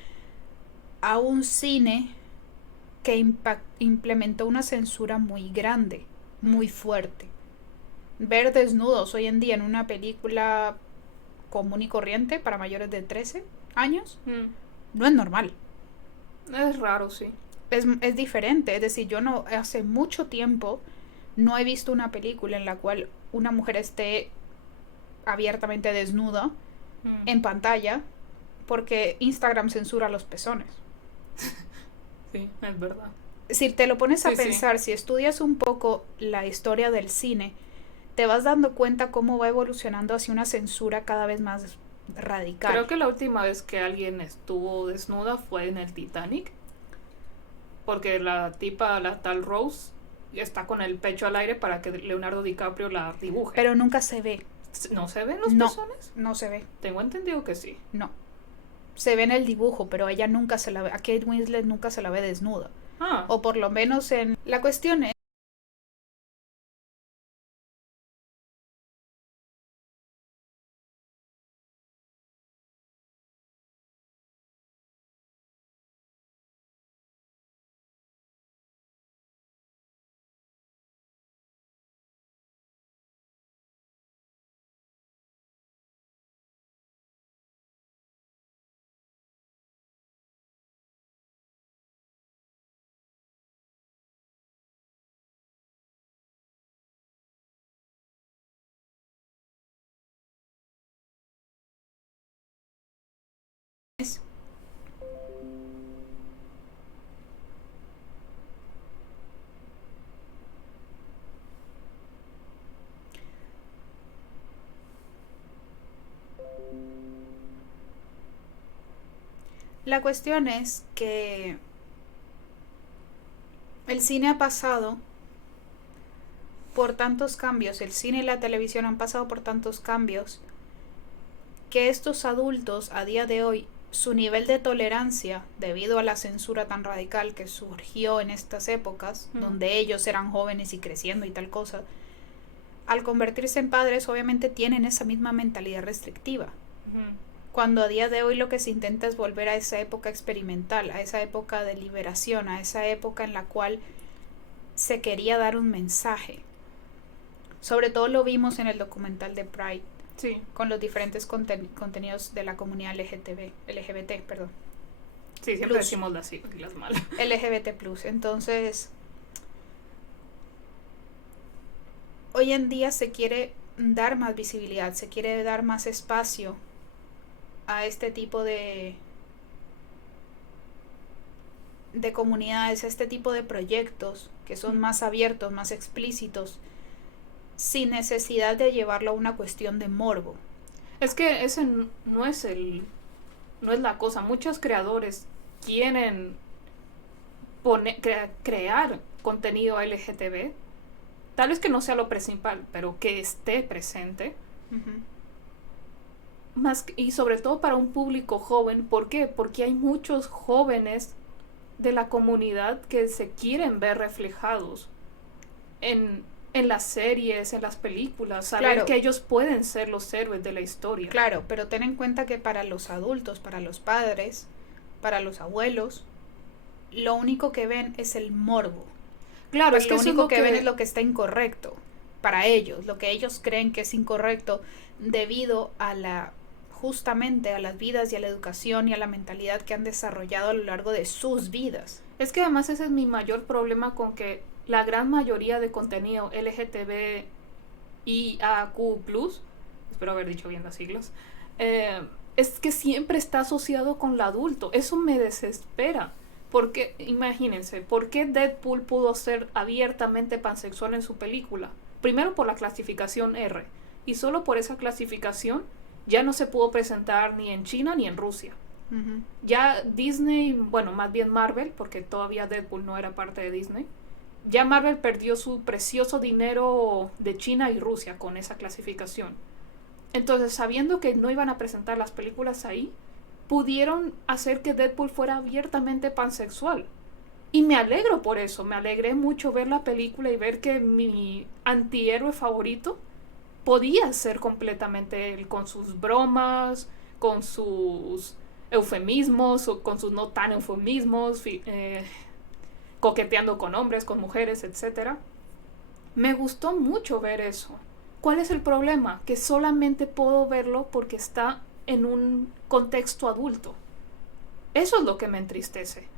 a un cine que implementó una censura muy grande, muy fuerte. Ver desnudos hoy en día en una película común y corriente para mayores de 13 años no es normal. Es raro, sí. Es diferente, es decir, yo no hace mucho tiempo no he visto una película en la cual una mujer esté abiertamente desnuda en pantalla porque Instagram censura los pezones. Sí, es verdad. Si te lo pones a pensar, si estudias un poco la historia del cine, te vas dando cuenta cómo va evolucionando hacia una censura cada vez más radical. Creo que la última vez que alguien estuvo desnuda fue en el Titanic. Porque la tipa, la tal Rose, está con el pecho al aire para que Leonardo DiCaprio la dibuje. Pero nunca se ve. ¿No se ven los pezones? No se ve. Tengo entendido que sí. No. Se ve en el dibujo, pero ella nunca se la ve. A Kate Winslet nunca se la ve desnuda. O por lo menos en... La cuestión es La cuestión es que el cine ha pasado por tantos cambios, el cine y la televisión han pasado por tantos cambios, que estos adultos a día de hoy, su nivel de tolerancia, debido a la censura tan radical que surgió en estas épocas, donde ellos eran jóvenes y creciendo y tal cosa, al convertirse en padres obviamente tienen esa misma mentalidad restrictiva. Cuando a día de hoy lo que se intenta es volver a esa época experimental, a esa época de liberación, a esa época en la cual se quería dar un mensaje. Sobre todo lo vimos en el documental de Pride, Sí. con los diferentes contenidos de la comunidad LGBT, perdón. Sí, siempre Plus. decimos las siglas malas. LGBT+. Entonces, hoy en día se quiere dar más visibilidad, se quiere dar más espacio a este tipo de comunidades, a este tipo de proyectos que son más abiertos, más explícitos, sin necesidad de llevarlo a una cuestión de morbo. Es que ese no es la cosa. Muchos creadores quieren crear contenido LGTB, tal vez que no sea lo principal, pero que esté presente. Y sobre todo para un público joven. ¿Por qué? Porque hay muchos jóvenes de la comunidad que se quieren ver reflejados en las series, en las películas, saber Claro. que ellos pueden ser los héroes de la historia. Claro, pero ten en cuenta que para los adultos, para los padres, para los abuelos, lo único que ven es el morbo. Claro, Pues es que lo eso único es que ven es lo que está incorrecto para ellos, lo que ellos creen que es incorrecto debido a justamente a las vidas y a la educación y a la mentalidad que han desarrollado a lo largo de sus vidas. Es que además ese es mi mayor problema con que la gran mayoría de contenido LGTB y AQ+, espero haber dicho bien las siglas, es que siempre está asociado con el adulto. Eso me desespera. Porque, imagínense, ¿por qué Deadpool pudo ser abiertamente pansexual en su película? Primero por la clasificación R. Y solo por esa clasificación ya no se pudo presentar ni en China ni en Rusia. Ya Disney, bueno, más bien Marvel, porque todavía Deadpool no era parte de Disney, ya Marvel perdió su precioso dinero de China y Rusia con esa clasificación. Entonces, sabiendo que no iban a presentar las películas ahí, pudieron hacer que Deadpool fuera abiertamente pansexual. Y me alegro por eso, me alegré mucho ver la película y ver que mi antihéroe favorito podía ser completamente él, con sus bromas, con sus eufemismos, o con sus no tan eufemismos, coqueteando con hombres, con mujeres, etc. Me gustó mucho ver eso. ¿Cuál es el problema? Que solamente puedo verlo porque está en un contexto adulto. Eso es lo que me entristece.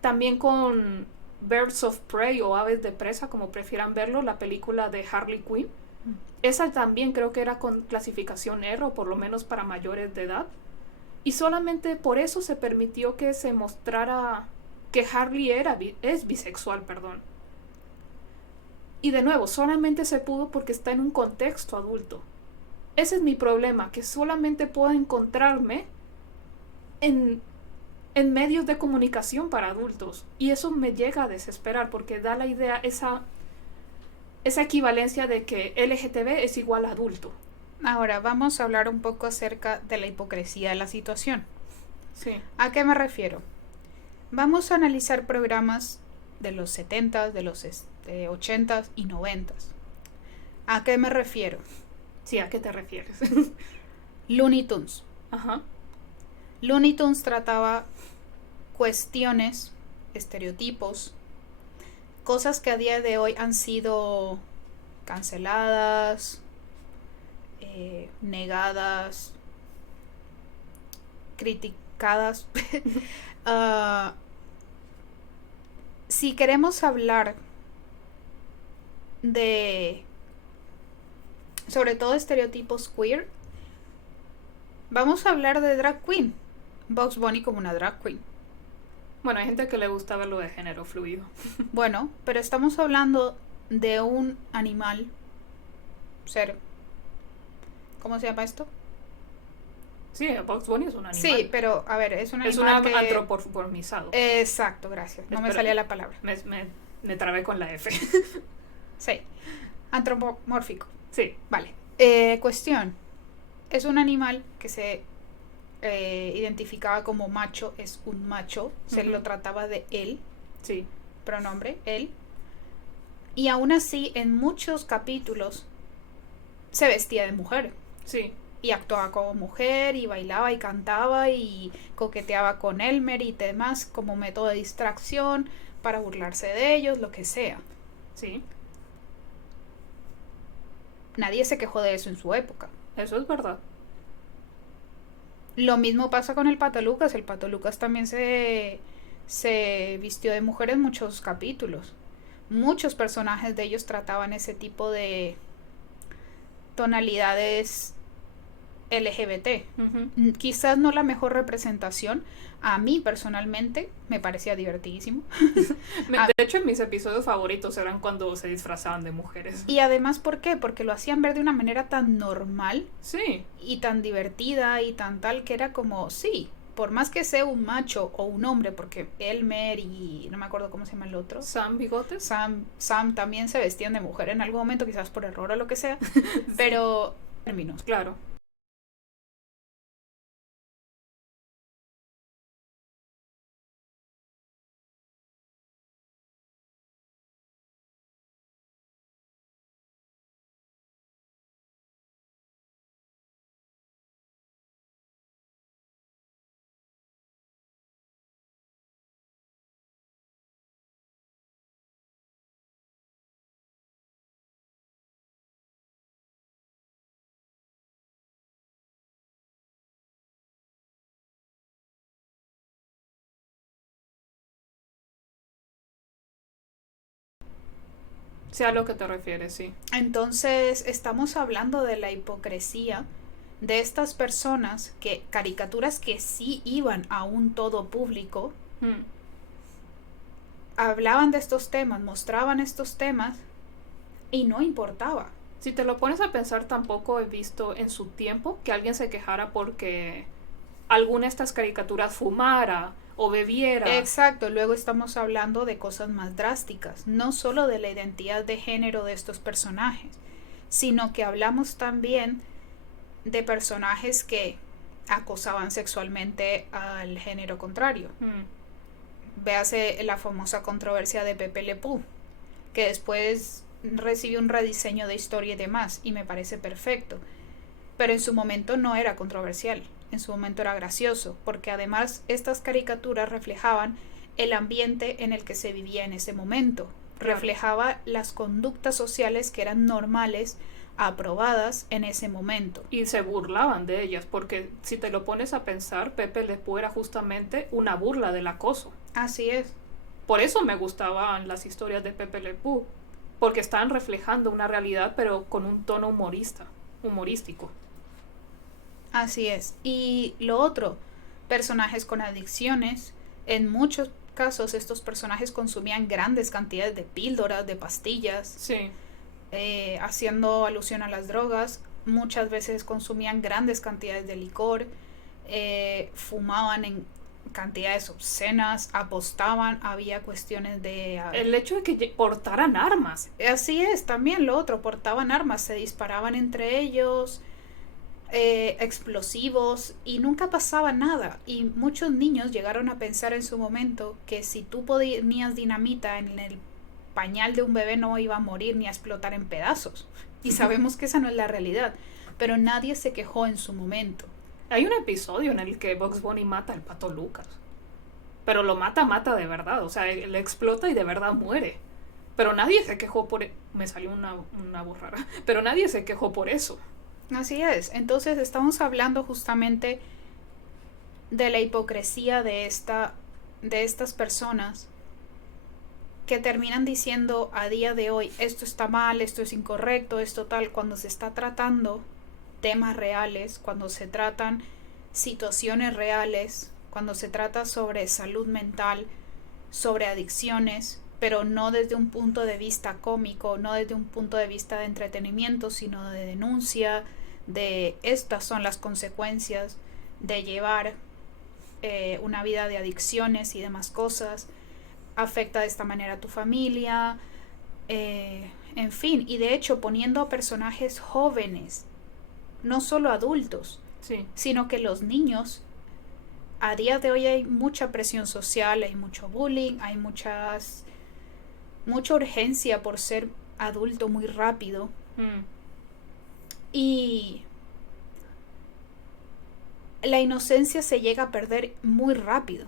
También con Birds of Prey o Aves de Presa, como prefieran verlo, la película de Harley Quinn. Esa también creo que era con clasificación R, o por lo menos para mayores de edad. Y solamente por eso se permitió que se mostrara que Harley es bisexual, perdón. Y de nuevo, solamente se pudo porque está en un contexto adulto. Ese es mi problema, que solamente puedo encontrarme en medios de comunicación para adultos. Y eso me llega a desesperar porque da la idea, esa equivalencia de que LGTB es igual a adulto. Ahora vamos a hablar un poco acerca de la hipocresía de la situación. Sí. ¿A qué me refiero? Vamos a analizar programas de los 70s, de los 80s y 90s. ¿A qué me refiero? Sí, ¿a qué te refieres? Looney Tunes. Ajá. Looney Tunes trataba cuestiones, estereotipos, cosas que a día de hoy han sido canceladas, negadas, criticadas. Si queremos hablar de, sobre todo, estereotipos queer, vamos a hablar de drag queen. Bugs Bunny como una drag queen. Bueno, hay gente que le gusta verlo de género fluido. Bueno, pero estamos hablando de un animal, ser, ¿cómo se llama esto? Sí, Bugs Bunny es un animal. Sí, pero a ver, es un es animal un que... antropomorfizado. Exacto, gracias. No me Espera, salía la palabra. Me trabé con la F. Sí, antropomórfico. Sí. Vale. Cuestión. Es un animal que se identificaba como macho, es un macho. Se Ujú. lo trataba de él, Sí. pronombre, él. Y aún así, en muchos capítulos se vestía de mujer. Sí. Y actuaba como mujer, y bailaba, y cantaba, y coqueteaba con Elmer y demás como método de distracción para burlarse de ellos, lo que sea. Sí. Nadie se quejó de eso en su época. Eso es verdad. Lo mismo pasa con el Pato Lucas. El Pato Lucas también se vistió de mujer en muchos capítulos. Muchos personajes de ellos trataban ese tipo de tonalidades LGBT. Ujú. Quizás no la mejor representación. A mí personalmente me parecía divertidísimo. De hecho, mis episodios favoritos eran cuando se disfrazaban de mujeres. Y además, ¿por qué? Porque lo hacían ver de una manera tan normal Sí. y tan divertida y tan tal que era como, sí, por más que sea un macho o un hombre, porque Elmer y no me acuerdo cómo se llama el otro, Sam Bigotes. Sam también se vestían de mujer en algún momento, quizás por error o lo que sea, pero términos. Claro. Sea a lo que te refieres, sí. Entonces, estamos hablando de la hipocresía de estas personas que caricaturas que sí iban a un todo público, Hmm. hablaban de estos temas, mostraban estos temas y no importaba. Si te lo pones a pensar, tampoco he visto en su tiempo que alguien se quejara porque alguna de estas caricaturas fumara o bebiera. Exacto, luego estamos hablando de cosas más drásticas, no solo de la identidad de género de estos personajes, sino que hablamos también de personajes que acosaban sexualmente al género contrario. Hmm. Véase la famosa controversia de Pepe Le Pew, que después recibió un rediseño de historia y demás, y me parece perfecto. Pero en su momento no era controversial, en su momento era gracioso, porque además estas caricaturas reflejaban el ambiente en el que se vivía en ese momento, Claro. reflejaba las conductas sociales que eran normales, aprobadas en ese momento. Y se burlaban de ellas, porque si te lo pones a pensar, Pepe Le Pew era justamente una burla del acoso. Así es. Por eso me gustaban las historias de Pepe Le Pew, porque estaban reflejando una realidad, pero con un tono humorístico. Así es. Y lo otro, personajes con adicciones. En muchos casos estos personajes consumían grandes cantidades de píldoras, de pastillas, Sí. haciendo alusión a las drogas. Muchas veces consumían grandes cantidades de licor, fumaban en cantidades obscenas, apostaban, había cuestiones de... El hecho de que portaran armas. Así es, también lo otro, portaban armas, se disparaban entre ellos, explosivos y nunca pasaba nada. Y muchos niños llegaron a pensar en su momento que si tú ponías dinamita en el pañal de un bebé no iba a morir ni a explotar en pedazos. Y sabemos que esa no es la realidad, pero nadie se quejó en su momento. Hay un episodio en el que Bugs Bunny mata al Pato Lucas. Pero lo mata de verdad. O sea, le explota y de verdad muere. Pero nadie se quejó por... Me salió una borrara. Pero nadie se quejó por eso. Así es. Entonces estamos hablando justamente de la hipocresía de estas personas que terminan diciendo a día de hoy esto está mal, esto es incorrecto, esto tal, cuando se está tratando temas reales, cuando se tratan situaciones reales cuando se trata sobre salud mental, sobre adicciones, pero no desde un punto de vista cómico, no desde un punto de vista de entretenimiento, sino de denuncia, de estas son las consecuencias de llevar una vida de adicciones y demás cosas, afecta de esta manera a tu familia, en fin, y de hecho poniendo a personajes jóvenes, no solo adultos, Sí. sino que los niños, a día de hoy hay mucha presión social, hay mucho bullying, hay mucha urgencia por ser adulto muy rápido. Y la inocencia se llega a perder muy rápido,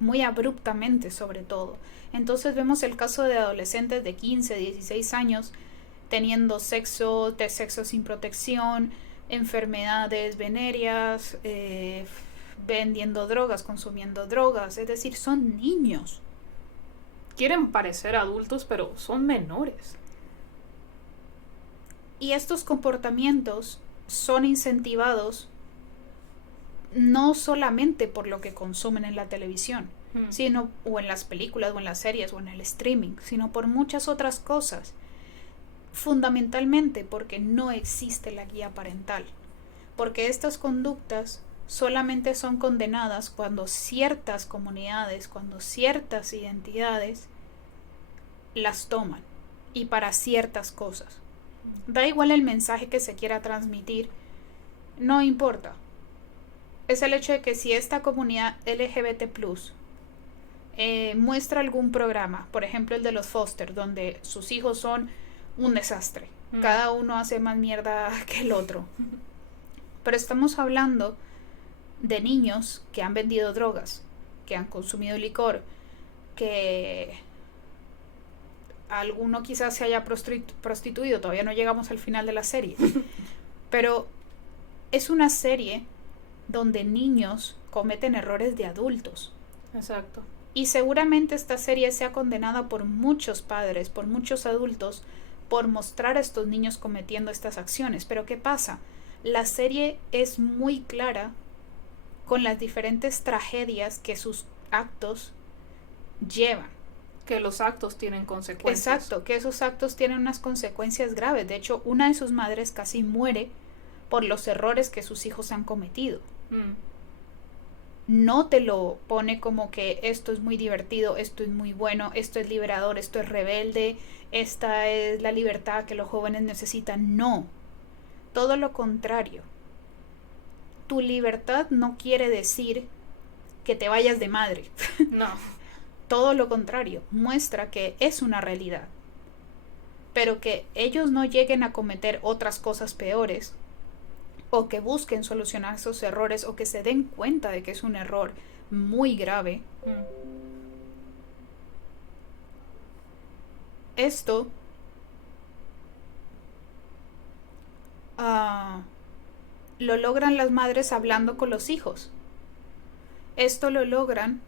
muy abruptamente sobre todo. Entonces vemos el caso de adolescentes de 15, 16 años teniendo sexo sin protección, enfermedades venéreas, vendiendo drogas, consumiendo drogas, es decir, son niños. Quieren parecer adultos, pero son menores. Y estos comportamientos son incentivados no solamente por lo que consumen en la televisión, sino o en las películas, o en las series, o en el streaming, sino por muchas otras cosas. Fundamentalmente porque no existe la guía parental. Porque estas conductas solamente son condenadas cuando ciertas comunidades, cuando ciertas identidades las toman y para ciertas cosas. Da igual el mensaje que se quiera transmitir, no importa. Es el hecho de que si esta comunidad LGBT+, muestra algún programa, por ejemplo el de los Foster, donde sus hijos son un desastre, cada uno hace más mierda que el otro, pero estamos hablando de niños que han vendido drogas, que han consumido licor, que alguno quizás se haya prostituido, todavía no llegamos al final de la serie, pero es una serie donde niños cometen errores de adultos. Exacto. Y seguramente esta serie sea condenada por muchos padres, por muchos adultos, por mostrar a estos niños cometiendo estas acciones. Pero ¿qué pasa? La serie es muy clara con las diferentes tragedias que sus actos llevan. Que los actos tienen consecuencias. Exacto, que esos actos tienen unas consecuencias graves. De hecho, una de sus madres casi muere por los errores que sus hijos han cometido. No te lo pone como que esto es muy divertido, esto es muy bueno, esto es liberador, esto es rebelde, esta es la libertad que los jóvenes necesitan. No, todo lo contrario. Tu libertad no quiere decir que te vayas de madre. No. Todo lo contrario, muestra que es una realidad, pero que ellos no lleguen a cometer otras cosas peores, o que busquen solucionar esos errores, o que se den cuenta de que es un error muy grave. Esto lo logran las madres hablando con los hijos. Esto lo logran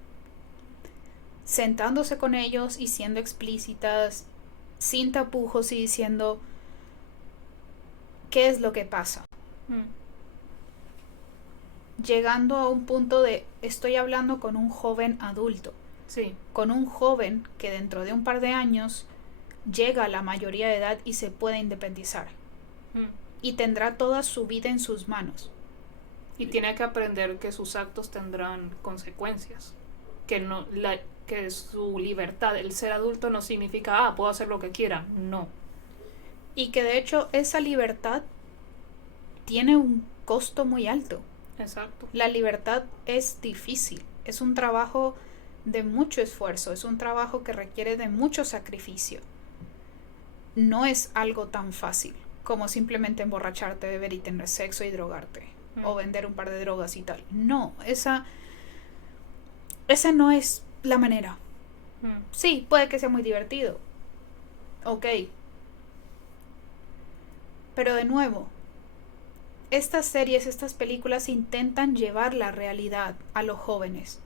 sentándose con ellos y siendo explícitas, sin tapujos, y diciendo qué es lo que pasa. Llegando a un punto de estoy hablando con un joven adulto. Sí. Con un joven que dentro de un par de años llega a la mayoría de edad y se puede independizar. Y tendrá toda su vida en sus manos. Y tiene que aprender que sus actos tendrán consecuencias. Que su libertad, el ser adulto, no significa, puedo hacer lo que quiera. No. Y que de hecho esa libertad tiene un costo muy alto. Exacto. La libertad es difícil. Es un trabajo de mucho esfuerzo. Es un trabajo que requiere de mucho sacrificio. No es algo tan fácil como simplemente emborracharte, beber y tener sexo y drogarte. O vender un par de drogas y tal. No, esa no es la manera. Sí, puede que sea muy divertido. Ok. Pero de nuevo, estas series, estas películas intentan llevar la realidad a los jóvenes.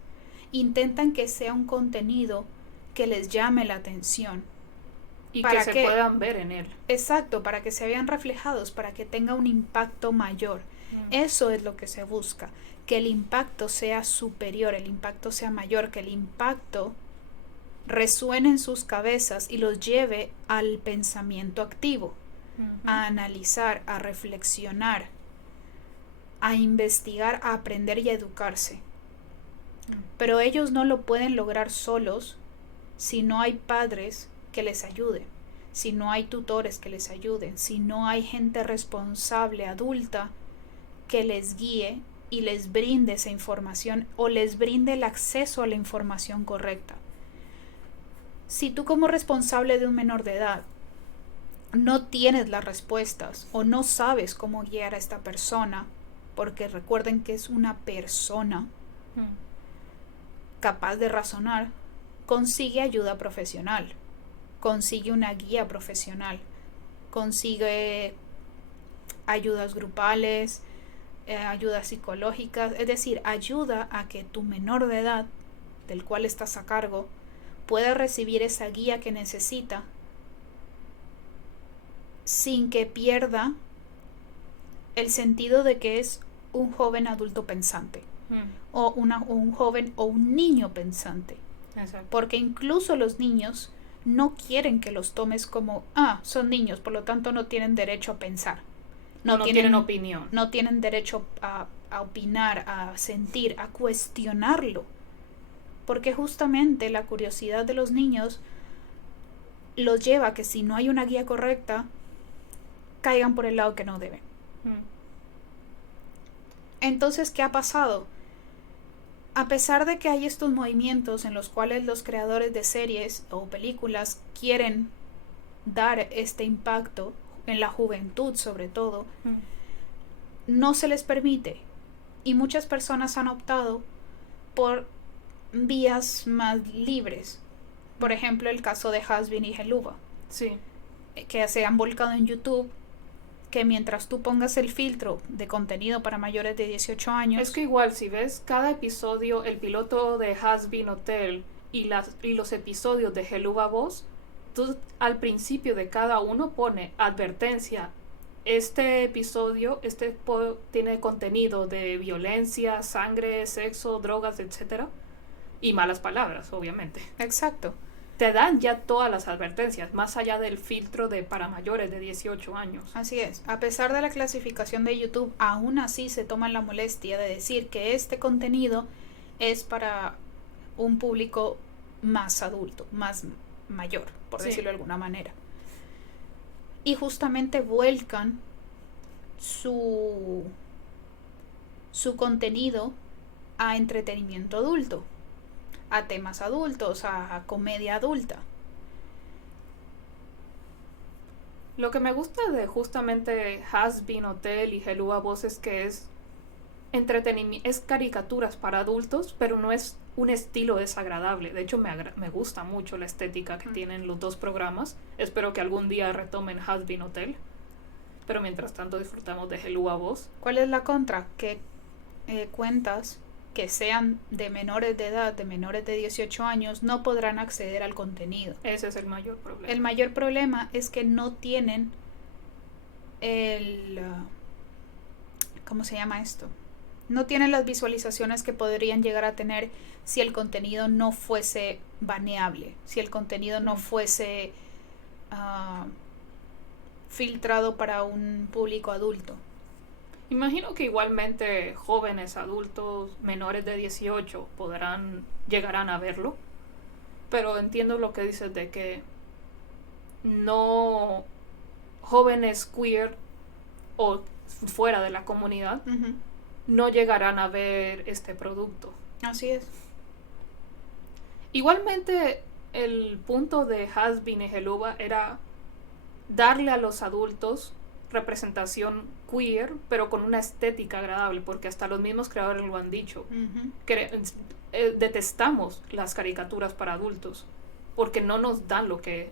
Intentan que sea un contenido que les llame la atención. Y que se puedan ver en él. Exacto, para que se vean reflejados, para que tenga un impacto mayor. Eso es lo que se busca. que el impacto sea superior, el impacto sea mayor, que el impacto resuene en sus cabezas y los lleve al pensamiento activo, a analizar, a reflexionar, a investigar, a aprender y a educarse. Pero ellos no lo pueden lograr solos si no hay padres que les ayuden, si no hay tutores que les ayuden, si no hay gente responsable, adulta, que les guíe y les brinde esa información o les brinde el acceso a la información correcta. Si tú como responsable de un menor de edad no tienes las respuestas o no sabes cómo guiar a esta persona, porque recuerden que es una persona capaz de razonar, consigue ayuda profesional, consigue una guía profesional, consigue ayudas grupales, ayudas psicológicas, es decir, ayuda a que tu menor de edad, del cual estás a cargo, pueda recibir esa guía que necesita sin que pierda el sentido de que es un joven adulto pensante o un joven o un niño pensante. Exacto. Porque incluso los niños no quieren que los tomes como, son niños, por lo tanto no tienen derecho a pensar. No tienen opinión. No tienen derecho a opinar, a sentir, a cuestionarlo. Porque justamente la curiosidad de los niños los lleva a que si no hay una guía correcta, caigan por el lado que no deben. Entonces, ¿qué ha pasado? A pesar de que hay estos movimientos en los cuales los creadores de series o películas quieren dar este impacto en la juventud sobre todo, no se les permite. Y muchas personas han optado por vías más libres. Por ejemplo, el caso de Hazbin y Helluva. Sí. Que se han volcado en YouTube, que mientras tú pongas el filtro de contenido para mayores de 18 años... Es que igual, si ves cada episodio, el piloto de Hazbin Hotel y los episodios de Helluva Boss, tú al principio de cada uno pone advertencia. Este episodio tiene contenido de violencia, sangre, sexo, drogas, etc. Y malas palabras, obviamente. Exacto. Te dan ya todas las advertencias, más allá del filtro de para mayores de 18 años. Así es. A pesar de la clasificación de YouTube, aún así se toman la molestia de decir que este contenido es para un público más adulto, más mayor, por decirlo de alguna manera. Y justamente vuelcan su contenido a entretenimiento adulto, a temas adultos, a comedia adulta. Lo que me gusta de justamente Hazbin Hotel y Helluva Boss es que es entretenimiento, es caricaturas para adultos, pero no es un estilo desagradable. De hecho, me gusta mucho la estética que tienen los dos programas. Espero que algún día retomen Hazbin Hotel, pero mientras tanto disfrutamos de Helluva Boss. ¿Cuál es la contra? Que cuentas que sean de menores de edad, de menores de 18 años, no podrán acceder al contenido. Ese es el mayor problema. El mayor problema es que no tienen ¿cómo se llama esto? No tienen las visualizaciones que podrían llegar a tener si el contenido no fuese baneable, si el contenido no fuese filtrado para un público adulto. Imagino que igualmente jóvenes, adultos, menores de 18 llegarán a verlo, pero entiendo lo que dices de que no jóvenes queer o fuera de la comunidad no llegarán a ver este producto. Así es. Igualmente el punto de Hazbin y Helluva era darle a los adultos representación queer, pero con una estética agradable, porque hasta los mismos creadores lo han dicho. Detestamos las caricaturas para adultos, porque no nos dan lo que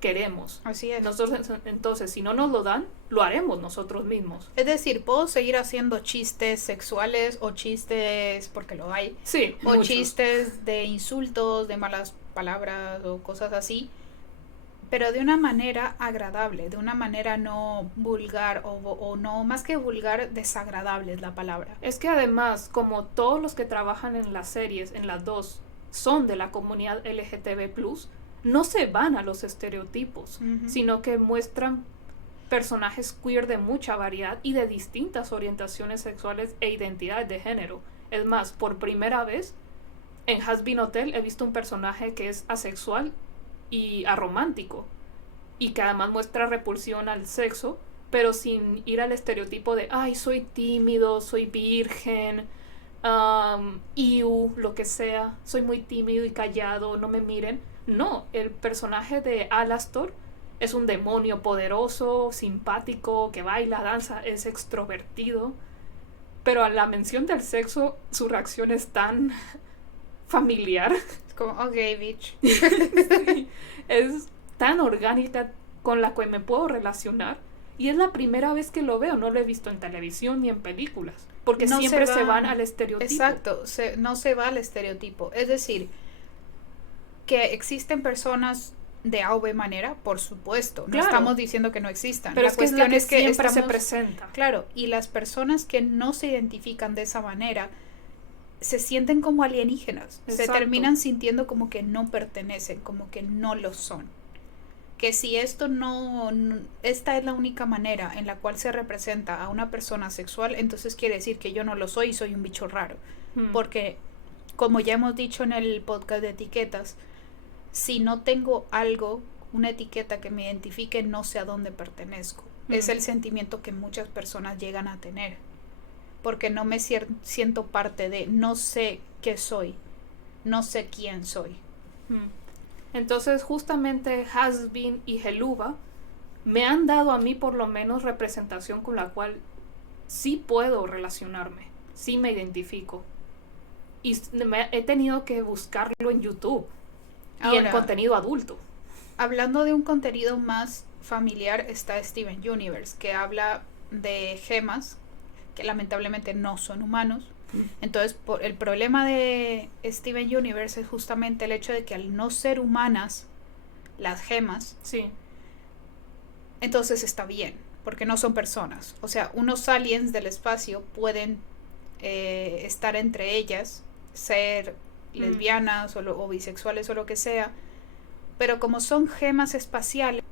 queremos. Así es. Nosotros, entonces, si no nos lo dan, lo haremos nosotros mismos. Es decir, puedo seguir haciendo chistes sexuales o chistes, porque lo hay, sí, o muchos chistes de insultos, de malas palabras o cosas así, pero de una manera agradable, de una manera no vulgar o no, más que vulgar, desagradable es la palabra. Es que además, como todos los que trabajan en las series, en las dos, son de la comunidad LGTB+, no se van a los estereotipos, sino que muestran personajes queer de mucha variedad y de distintas orientaciones sexuales e identidades de género. Es más, por primera vez, en Hazbin Hotel he visto un personaje que es asexual y aromántico, y que además muestra repulsión al sexo, pero sin ir al estereotipo de, ay, soy tímido, soy virgen, lo que sea, soy muy tímido y callado, no me miren. No, el personaje de Alastor es un demonio poderoso, simpático, que baila, danza, es extrovertido, pero a la mención del sexo su reacción es tan familiar. Es como, ok, bitch. Sí, es tan orgánica, con la que me puedo relacionar, y es la primera vez que lo veo. No lo he visto en televisión ni en películas, porque No siempre se se va- van al estereotipo. Exacto, no se va al estereotipo. Es decir, que existen personas de A o B manera, por supuesto. No Claro. estamos diciendo que no existan. Pero La es que es la cuestión que es que siempre se estamos, presenta. claro, y las personas que no se identifican de esa manera se sienten como alienígenas. Se Exacto. terminan sintiendo como que no pertenecen, como que no lo son. Que si esto esta es la única manera en la cual se representa a una persona sexual, entonces quiere decir que yo no lo soy y soy un bicho raro. Porque, como ya hemos dicho en el podcast de etiquetas, si no tengo algo, una etiqueta que me identifique, no sé a dónde pertenezco. Es el sentimiento que muchas personas llegan a tener. Porque no me siento parte de, no sé qué soy, no sé quién soy. Entonces justamente Hazbin y Helluva me han dado a mí por lo menos representación con la cual sí puedo relacionarme, sí me identifico. Y he tenido que buscarlo en YouTube y Ahora, en contenido adulto. Hablando de un contenido más familiar, está Steven Universe, que habla de gemas que lamentablemente no son humanos. Entonces, el problema de Steven Universe es justamente el hecho de que al no ser humanas las gemas, Sí. entonces está bien, porque no son personas. O sea, unos aliens del espacio pueden estar entre ellas, ser lesbianas o bisexuales o lo que sea, pero como son gemas espaciales,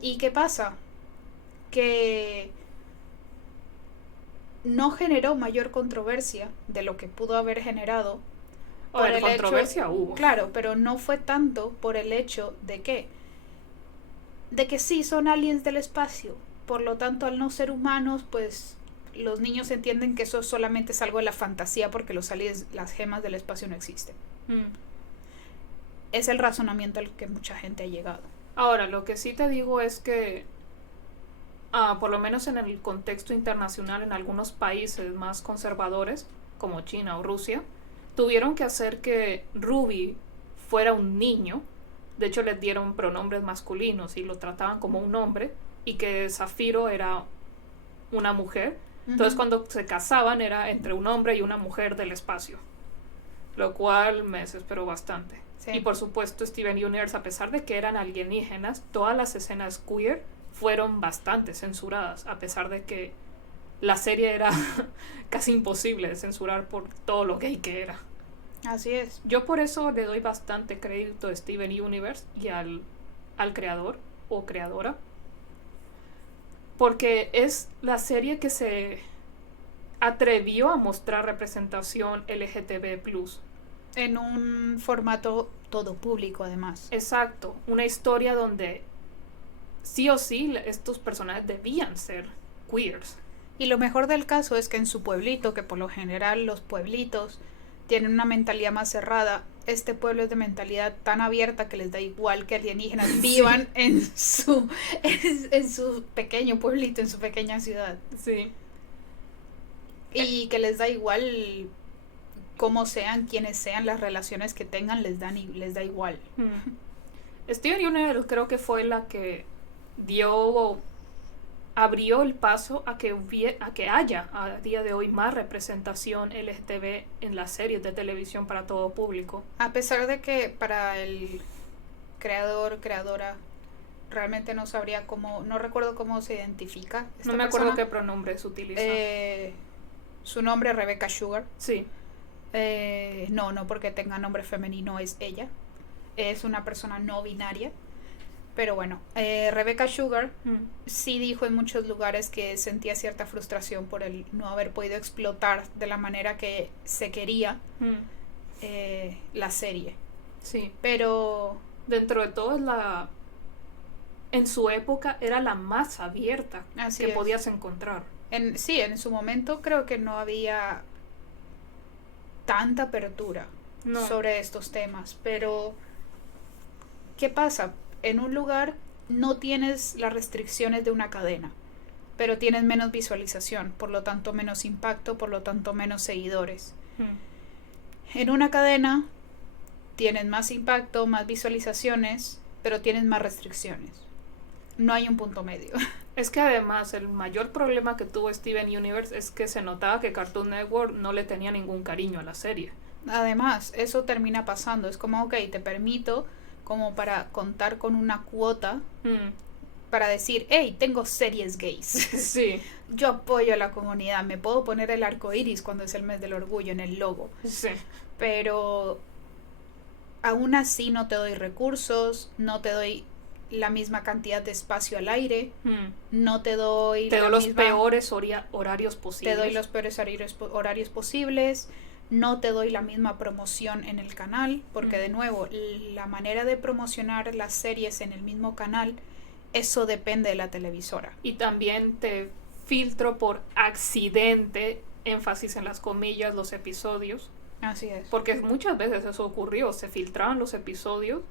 ¿y qué pasa? Que no generó mayor controversia de lo que pudo haber generado. Por el controversia hubo. Claro, pero no fue tanto por el hecho de que sí son aliens del espacio. Por lo tanto, al no ser humanos, pues los niños entienden que eso solamente es algo de la fantasía porque los aliens, las gemas del espacio no existen. Es el razonamiento al que mucha gente ha llegado. Ahora, lo que sí te digo es que por lo menos en el contexto internacional, en algunos países más conservadores, como China o Rusia, tuvieron que hacer que Ruby fuera un niño. De hecho, les dieron pronombres masculinos y lo trataban como un hombre, y que Zafiro era una mujer. Entonces, cuando se casaban era entre un hombre y una mujer del espacio, lo cual me desesperó bastante. Sí. Y por supuesto, Steven Universe, a pesar de que eran alienígenas, todas las escenas queer fueron bastante censuradas, a pesar de que la serie era casi imposible de censurar por todo lo gay que era. Así es. Yo por eso le doy bastante crédito a Steven Universe y al creador o creadora, porque es la serie que se atrevió a mostrar representación LGTB+. En un formato todo público, además. Exacto, una historia donde sí o sí estos personajes debían ser queers. Y lo mejor del caso es que en su pueblito, que por lo general los pueblitos tienen una mentalidad más cerrada, este pueblo es de mentalidad tan abierta que les da igual que alienígenas vivan en su pequeño pueblito, en su pequeña ciudad. Sí. Y que les da igual cómo sean, quienes sean, las relaciones que tengan, les da igual. Steven Universe creo que fue la que abrió el paso a que haya a día de hoy más representación LGTB en las series de televisión para todo público. A pesar de que para el creadora, realmente no sabría cómo, no recuerdo cómo se identifica esta No me persona. acuerdo qué pronombres utiliza. Su nombre es Rebecca Sugar. Sí. No porque tenga nombre femenino, es ella. Es una persona no binaria. Pero bueno, Rebecca Sugar sí dijo en muchos lugares que sentía cierta frustración por el no haber podido explotar de la manera que se quería la serie. Sí. Pero dentro de todo en su época era la más abierta que podías encontrar. En su momento creo que no había tanta apertura sobre estos temas. Pero ¿qué pasa? En un lugar no tienes las restricciones de una cadena, pero tienes menos visualización, por lo tanto menos impacto, por lo tanto menos seguidores. En una cadena tienes más impacto, más visualizaciones, pero tienes más restricciones. No hay un punto medio. Es que además el mayor problema que tuvo Steven Universe es que se notaba que Cartoon Network no le tenía ningún cariño a la serie. Además, eso termina pasando. Es como, ok, te permito como para contar con una cuota para decir, hey, tengo series gays. Sí. Yo apoyo a la comunidad, me puedo poner el arco iris cuando es el mes del orgullo en el logo. Sí. Pero aún así no te doy recursos, no te doy la misma cantidad de espacio al aire, no te doy... Te doy los peores horarios posibles. Te doy los peores horarios posibles. No te doy la misma promoción en el canal, porque de nuevo, la manera de promocionar las series en el mismo canal, eso depende de la televisora. Y también te filtro por accidente, énfasis en las comillas, los episodios. Así es. Porque muchas veces eso ocurrió, se filtraban los episodios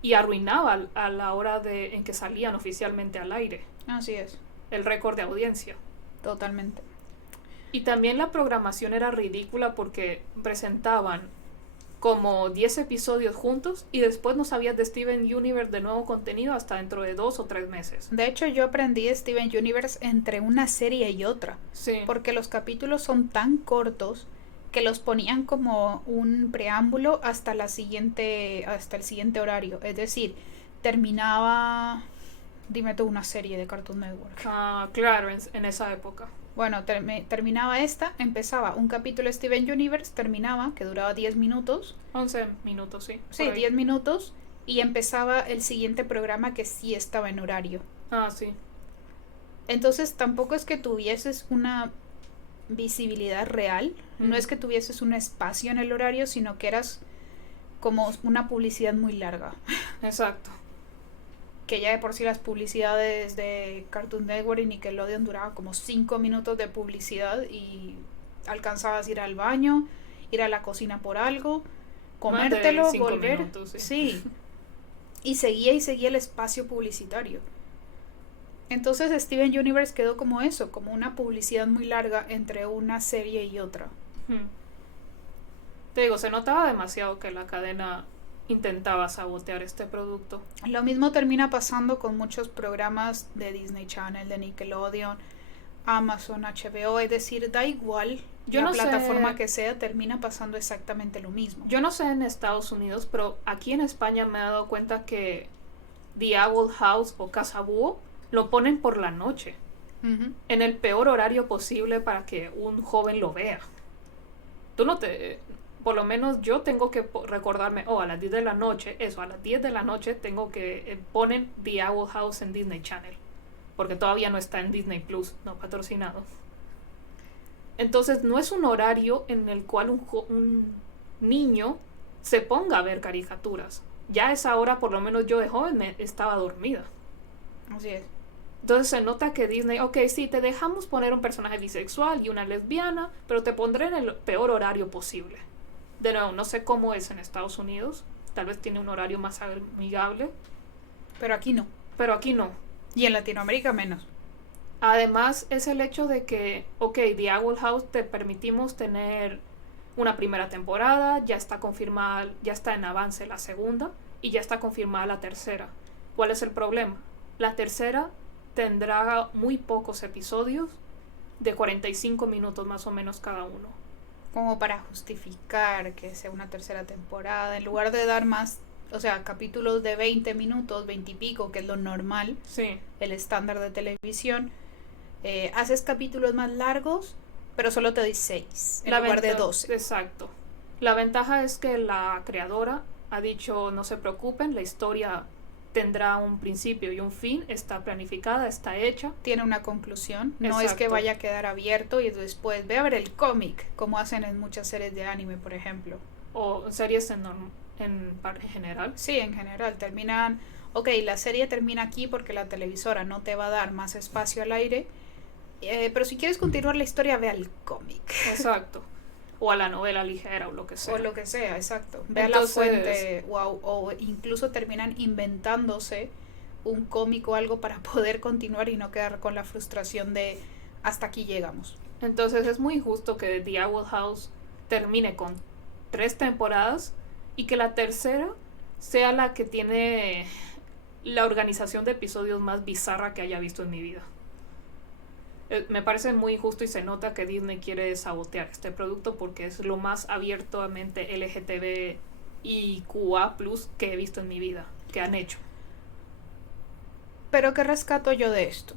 y arruinaba a la hora en que salían oficialmente al aire. Así es. El récord de audiencia. Totalmente. Y también la programación era ridícula porque presentaban como 10 episodios juntos y después no sabías de Steven Universe de nuevo contenido hasta dentro de 2 o 3 meses. De hecho, yo aprendí de Steven Universe entre una serie y otra. Sí. Porque los capítulos son tan cortos que los ponían como un preámbulo hasta el siguiente horario. Es decir, terminaba... Dime tú una serie de Cartoon Network. Claro, en esa época. Bueno, terminaba empezaba un capítulo de Steven Universe, terminaba, que duraba 10 minutos. 11 minutos, sí. Sí, 10 minutos, y empezaba el siguiente programa que sí estaba en horario. Sí. Entonces tampoco es que tuvieses una visibilidad real, no es que tuvieses un espacio en el horario, sino que eras como una publicidad muy larga. Exacto. Que ya de por sí las publicidades de Cartoon Network y Nickelodeon duraban como 5 minutos de publicidad y alcanzabas a ir al baño, ir a la cocina por algo, comértelo, volver. Minutos, sí. Y seguía el espacio publicitario. Entonces Steven Universe quedó como eso, como una publicidad muy larga entre una serie y otra. Te digo, se notaba demasiado que la cadena intentaba sabotear este producto. Lo mismo termina pasando con muchos programas de Disney Channel, de Nickelodeon, Amazon, HBO, es decir, da igual la plataforma que sea, termina pasando exactamente lo mismo. Yo no sé en Estados Unidos, pero aquí en España me he dado cuenta que The Owl House o Casa Búho lo ponen por la noche, en el peor horario posible para que un joven lo vea. Por lo menos yo tengo que recordarme, a las 10 de la noche, a las 10 de la noche tengo que ponen The Owl House en Disney Channel, porque todavía no está en Disney Plus, no patrocinado. Entonces no es un horario en el cual un niño se ponga a ver caricaturas. Ya a esa hora, por lo menos yo de joven, estaba dormida. Así es. Entonces se nota que Disney, ok, sí, te dejamos poner un personaje bisexual y una lesbiana, pero te pondré en el peor horario posible. De nuevo, no sé cómo es en Estados Unidos, tal vez tiene un horario más amigable, Pero aquí no. pero aquí no. Y en Latinoamérica menos. Además es el hecho de que, ok, The Owl House te permitimos tener una primera temporada, ya está confirmada, ya está en avance la segunda y ya está confirmada la tercera. ¿Cuál es el problema? La tercera tendrá muy pocos episodios de 45 minutos más o menos cada uno. Como para justificar que sea una tercera temporada. En lugar de dar más, o sea, capítulos de 20 minutos, 20 y pico, que es lo normal, Sí. el estándar de televisión, haces capítulos más largos, pero solo te doy 6 en lugar de 12. Exacto. La ventaja es que la creadora ha dicho, no se preocupen, la historia tendrá un principio y un fin, está planificada, está hecha. Tiene una conclusión, no Exacto. es que vaya a quedar abierto y después ve a ver el cómic, como hacen en muchas series de anime, por ejemplo. O series en general. Sí, en general, terminan, ok, la serie termina aquí porque la televisora no te va a dar más espacio al aire, pero si quieres continuar la historia, ve al cómic. Exacto. O a la novela ligera o lo que sea. O lo que sea, exacto. Ve Entonces, a la fuente o incluso terminan inventándose un cómic o algo para poder continuar y no quedar con la frustración de hasta aquí llegamos. Entonces es muy injusto que The Owl House termine con 3 temporadas y que la tercera sea la que tiene la organización de episodios más bizarra que haya visto en mi vida. Me parece muy injusto y se nota que Disney quiere sabotear este producto porque es lo más abiertamente LGTBIQA+ que he visto en mi vida, que han hecho. Pero ¿qué rescato yo de esto?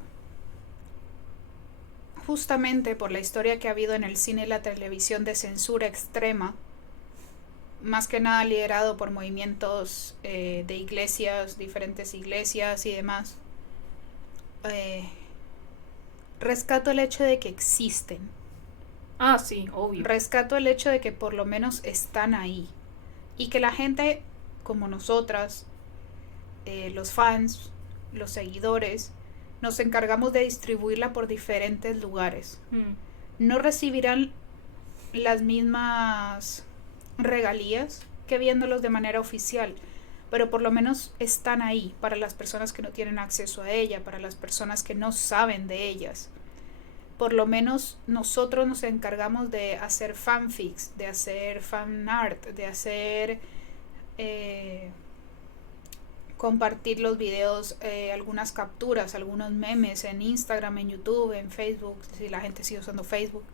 Justamente por la historia que ha habido en el cine y la televisión de censura extrema, más que nada liderado por movimientos de iglesias, diferentes iglesias y demás, rescato el hecho de que existen. Ah, sí, obvio. Rescato el hecho de que por lo menos están ahí. Y que la gente, como nosotras, los fans, los seguidores, nos encargamos de distribuirla por diferentes lugares. No recibirán las mismas regalías que viéndolos de manera oficial, pero por lo menos están ahí para las personas que no tienen acceso a ella, para las personas que no saben de ellas. Por lo menos nosotros nos encargamos de hacer fanfics, de hacer fan art, de hacer compartir los videos, algunas capturas, algunos memes en Instagram, en YouTube, en Facebook, si la gente sigue usando Facebook.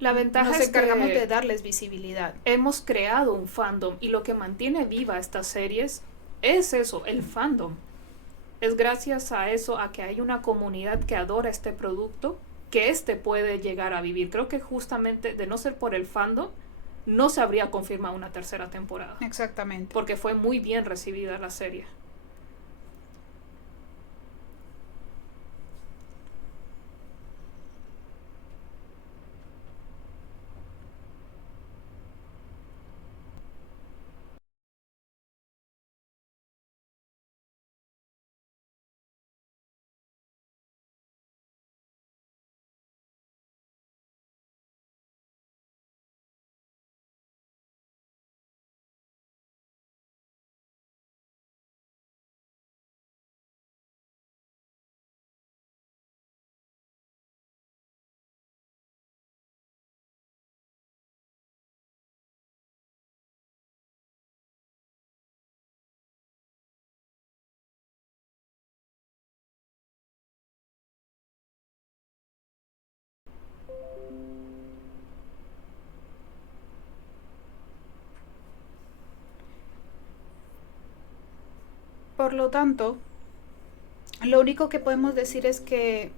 La ventaja nos es encargamos que de darles visibilidad. Hemos creado un fandom y lo que mantiene viva estas series es eso, el fandom. Es gracias a eso, a que hay una comunidad que adora este producto, que puede llegar a vivir. Creo que justamente de no ser por el fandom, no se habría confirmado una tercera temporada. Exactamente. Porque fue muy bien recibida la serie. Por lo tanto, lo único que podemos decir es que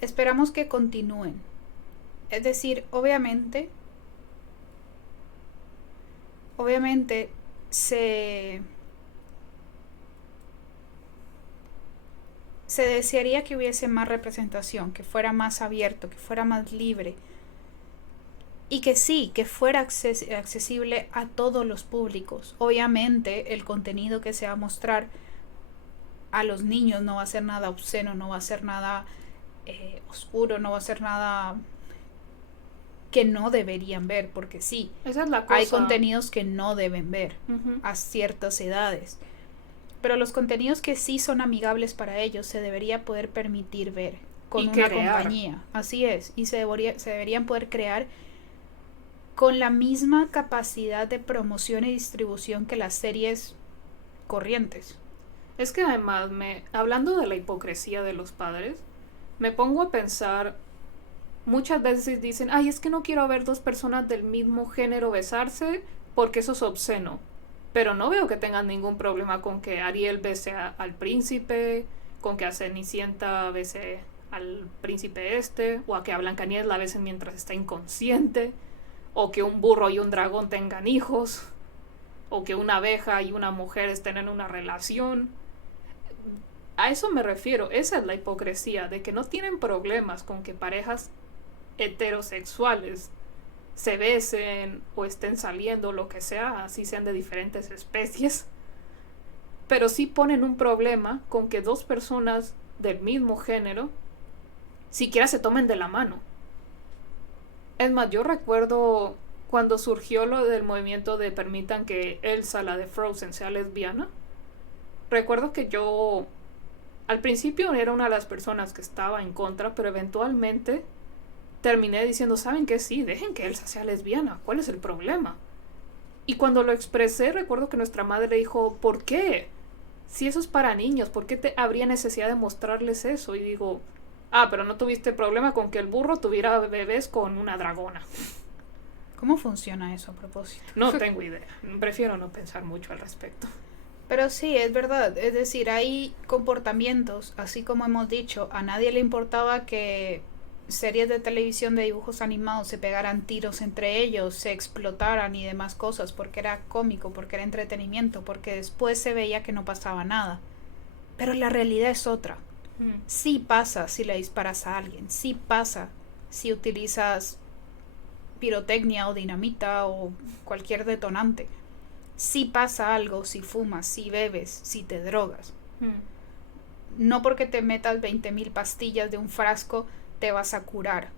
esperamos que continúen. Es decir, obviamente se desearía que hubiese más representación, que fuera más abierto, que fuera más libre. Y que sí, que fuera accesible a todos los públicos. Obviamente el contenido que se va a mostrar a los niños no va a ser nada obsceno, no va a ser nada oscuro, no va a ser nada que no deberían ver, porque sí, esa es la cosa. hay contenidos que no deben ver Ujú. a ciertas edades. Pero los contenidos que sí son amigables para ellos se debería poder permitir ver con Y una crear. compañía. Así es, y se deberían poder crear con la misma capacidad de promoción y distribución que las series corrientes. Es que además, hablando de la hipocresía de los padres, me pongo a pensar, muchas veces dicen, ay, es que no quiero ver dos personas del mismo género besarse porque eso es obsceno. Pero no veo que tengan ningún problema con que Ariel bese al príncipe, con que a Cenicienta bese al príncipe o a que a Blancanieves la besen mientras está inconsciente, o que un burro y un dragón tengan hijos, o que una abeja y una mujer estén en una relación. A eso me refiero, esa es la hipocresía, de que no tienen problemas con que parejas heterosexuales se besen o estén saliendo, lo que sea, así sean de diferentes especies, pero sí ponen un problema con que dos personas del mismo género siquiera se tomen de la mano. Es más, yo recuerdo cuando surgió lo del movimiento de permitan que Elsa, la de Frozen, sea lesbiana. Recuerdo que yo al principio era una de las personas que estaba en contra, pero eventualmente terminé diciendo, ¿saben qué? Sí, dejen que Elsa sea lesbiana, ¿cuál es el problema? Y cuando lo expresé, recuerdo que nuestra madre dijo, ¿por qué? Si eso es para niños, ¿por qué habría necesidad de mostrarles eso? Y digo, pero no tuviste problema con que el burro tuviera bebés con una dragona. ¿Cómo funciona eso a propósito? No tengo idea, prefiero no pensar mucho al respecto. Pero sí, es verdad, es decir, hay comportamientos, así como hemos dicho, a nadie le importaba que series de televisión de dibujos animados se pegaran tiros entre ellos, se explotaran y demás cosas, porque era cómico, porque era entretenimiento, porque después se veía que no pasaba nada. Pero la realidad es otra. Sí pasa si le disparas a alguien, sí pasa si utilizas pirotecnia o dinamita o cualquier detonante. Sí pasa algo si fumas, si bebes, si te drogas. No porque te metas 20.000 pastillas de un frasco te vas a curar.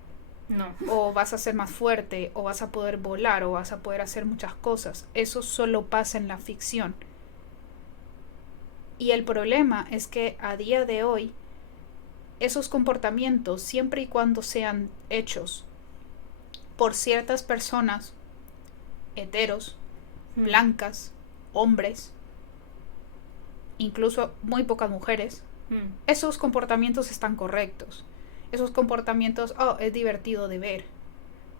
No. O vas a ser más fuerte, o vas a poder volar, o vas a poder hacer muchas cosas. Eso solo pasa en la ficción. Y el problema es que a día de hoy, esos comportamientos, siempre y cuando sean hechos por ciertas personas, heteros, blancas, hombres, incluso muy pocas mujeres, esos comportamientos están correctos. Esos comportamientos, es divertido de ver,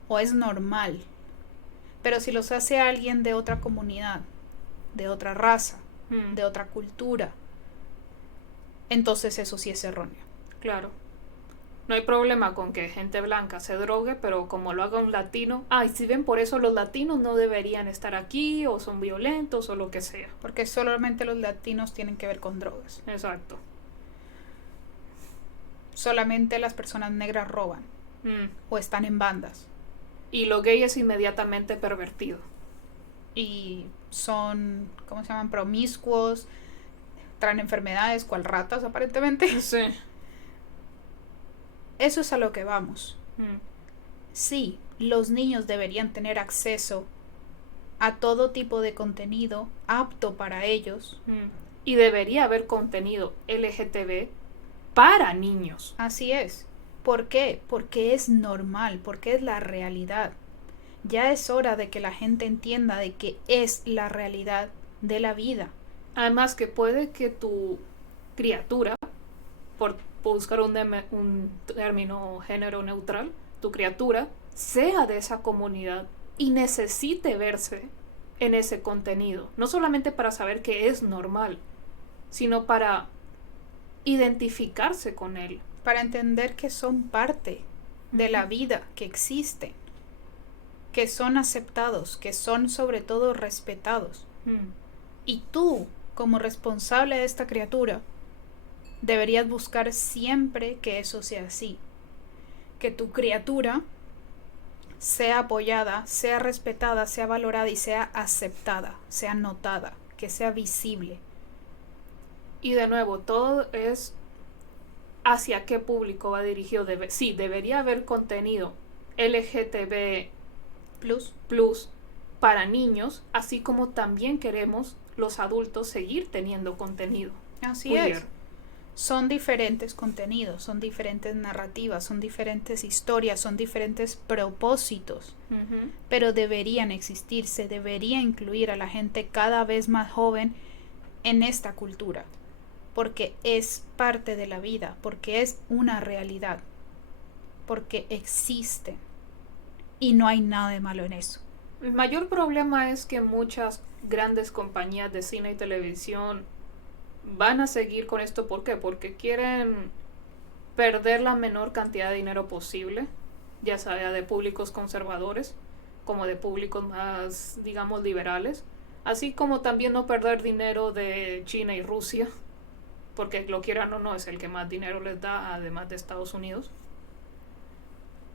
o es normal. Pero si los hace alguien de otra comunidad, de otra raza, de otra cultura, entonces eso sí es erróneo. Claro. No hay problema con que gente blanca se drogue, pero como lo haga un latino, y si ven, por eso los latinos no deberían estar aquí, o son violentos, o lo que sea. Porque solamente los latinos tienen que ver con drogas. Exacto. Solamente las personas negras roban. O están en bandas. Y lo gay es inmediatamente pervertido. Y son, ¿cómo se llaman? Promiscuos. Traen enfermedades, cual ratas aparentemente. Sí. Eso es a lo que vamos. Sí, los niños deberían tener acceso a todo tipo de contenido apto para ellos. Y debería haber contenido LGTB para niños. Así es. ¿Por qué? Porque es normal, porque es la realidad. Ya es hora de que la gente entienda de que es la realidad de la vida. Además que puede que tu criatura, por buscar un término género neutral, tu criatura sea de esa comunidad y necesite verse en ese contenido. No solamente para saber que es normal, sino para identificarse con él. Para entender que son parte de la vida, que existen, que son aceptados, que son sobre todo respetados. Y tú, como responsable de esta criatura, deberías buscar siempre que eso sea así. Que tu criatura sea apoyada, sea respetada, sea valorada y sea aceptada, sea notada, que sea visible. Y de nuevo, todo es hacia qué público va dirigido. Sí, debería haber contenido LGTB plus para niños, así como también queremos los adultos seguir teniendo contenido Así queer. es. Son diferentes contenidos, son diferentes narrativas, son diferentes historias, son diferentes propósitos, pero deberían existir, se debería incluir a la gente cada vez más joven en esta cultura, porque es parte de la vida, porque es una realidad, porque existe y no hay nada de malo en eso. El mayor problema es que muchas grandes compañías de cine y televisión van a seguir con esto. ¿Por qué? Porque quieren perder la menor cantidad de dinero posible, ya sea de públicos conservadores como de públicos más, digamos, liberales, así como también no perder dinero de China y Rusia, porque lo quieran o no es el que más dinero les da, además de Estados Unidos.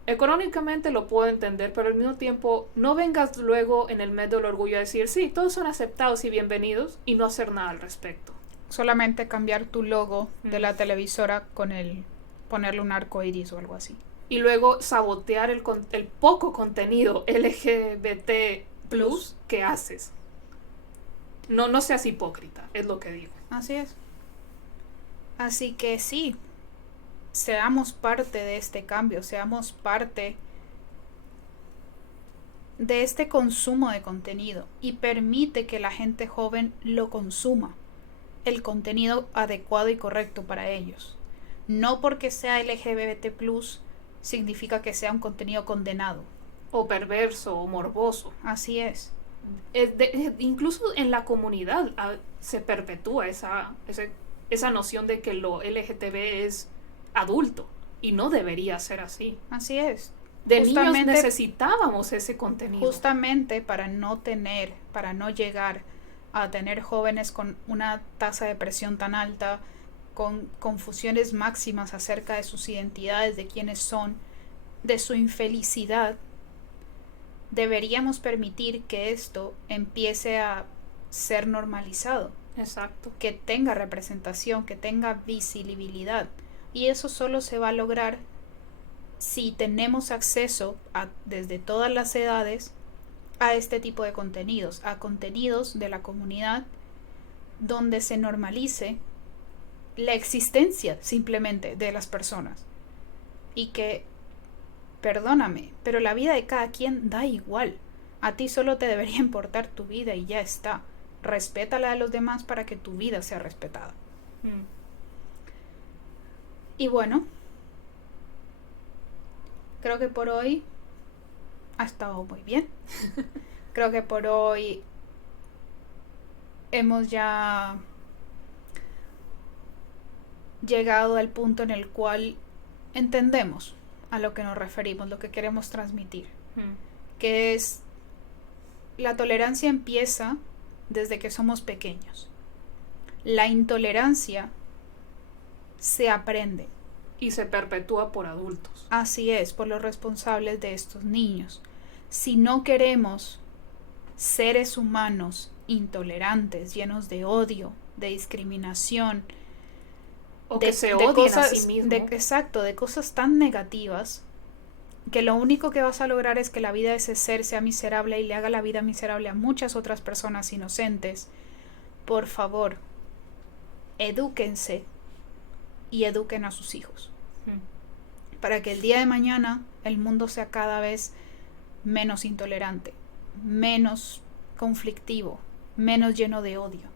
Económicamente lo puedo entender, pero al mismo tiempo no vengas luego en el mes del orgullo a decir sí, todos son aceptados y bienvenidos y no hacer nada al respecto. Solamente cambiar tu logo de la televisora con ponerle un arco iris o algo así. Y luego sabotear el poco contenido LGBT plus que haces. No seas hipócrita, es lo que digo. Así es. Así que sí, seamos parte de este cambio, seamos parte de este consumo de contenido y permite que la gente joven lo consuma, el contenido adecuado y correcto para ellos. No porque sea LGBT+, significa que sea un contenido condenado. O perverso o morboso. Así es. Incluso en la comunidad se perpetúa esa noción de que lo LGTB es adulto y no debería ser así. Así es. De niños necesitábamos ese contenido. Justamente para no llegar a tener jóvenes con una tasa de presión tan alta, con confusiones máximas acerca de sus identidades, de quiénes son, de su infelicidad. Deberíamos permitir que esto empiece a ser normalizado. Exacto. Que tenga representación, que tenga visibilidad. Y eso solo se va a lograr si tenemos acceso desde todas las edades a este tipo de contenidos, a contenidos de la comunidad donde se normalice la existencia simplemente de las personas. Y que, perdóname, pero la vida de cada quien da igual. A ti solo te debería importar tu vida y ya está. Respeta la de los demás para que tu vida sea respetada. Y bueno, creo que por hoy ha estado muy bien. Creo que por hoy hemos ya llegado al punto en el cual entendemos a lo que nos referimos, lo que queremos transmitir. Que es, la tolerancia empieza desde que somos pequeños. La intolerancia se aprende. Y se perpetúa por adultos. Así es, por los responsables de estos niños. Si no queremos seres humanos intolerantes, llenos de odio, de discriminación, o que se odien a sí mismos. Exacto, de cosas tan negativas, que lo único que vas a lograr es que la vida de ese ser sea miserable y le haga la vida miserable a muchas otras personas inocentes. Por favor, edúquense y eduquen a sus hijos. Para que el día de mañana el mundo sea cada vez menos intolerante, menos conflictivo, menos lleno de odio.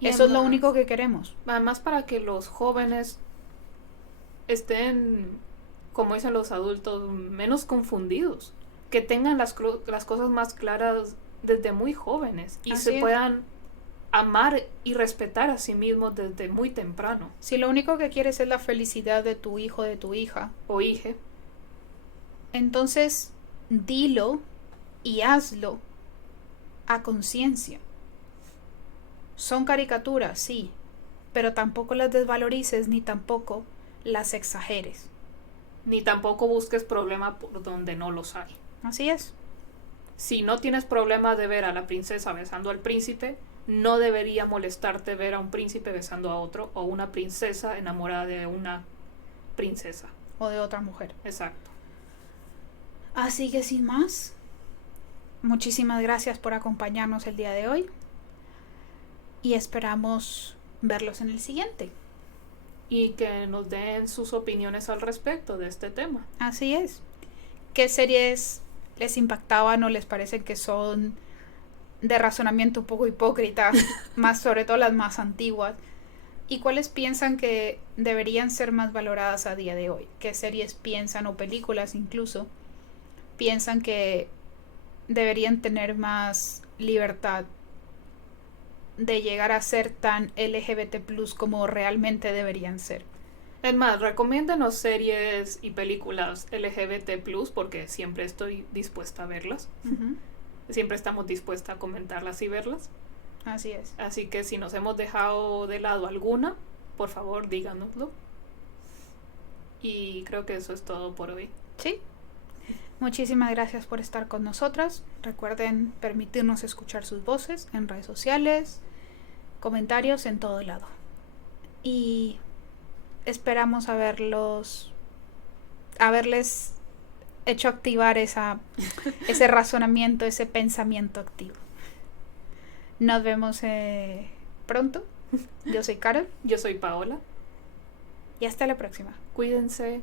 Y eso es lo único que queremos. Además, para que los jóvenes estén, como dicen los adultos, menos confundidos. Que tengan las cosas más claras desde muy jóvenes. Y Así se es. puedan amar y respetar a sí mismos desde muy temprano. Si lo único que quieres es la felicidad de tu hijo, de tu hija o hija, entonces dilo y hazlo a conciencia. Son caricaturas, sí, pero tampoco las desvalorices ni tampoco las exageres. Ni tampoco busques problema por donde no los hay. Así es. Si no tienes problema de ver a la princesa besando al príncipe, no debería molestarte ver a un príncipe besando a otro o una princesa enamorada de una princesa. O de otra mujer. Exacto. Así que sin más, muchísimas gracias por acompañarnos el día de hoy y esperamos verlos en el siguiente. Y que nos den sus opiniones al respecto de este tema. Así es. ¿Qué series les impactaban o les parecen que son de razonamiento un poco hipócrita, más sobre todo las más antiguas? ¿Y cuáles piensan que deberían ser más valoradas a día de hoy? ¿Qué series piensan o películas incluso piensan que deberían tener más libertad de llegar a ser tan LGBT+ como realmente deberían ser? Es más, recomiéndanos series y películas LGBT+, porque siempre estoy dispuesta a verlas. Uh-huh. Siempre estamos dispuestas a comentarlas y verlas. Así es. Así que si nos hemos dejado de lado alguna, por favor díganoslo. Y creo que eso es todo por hoy. Sí. Muchísimas gracias por estar con nosotras. Recuerden permitirnos escuchar sus voces en redes sociales, comentarios en todo lado. Y esperamos haberles hecho activar ese razonamiento, ese pensamiento activo. Nos vemos pronto. Yo soy Carol. Yo soy Paola. Y hasta la próxima. Cuídense.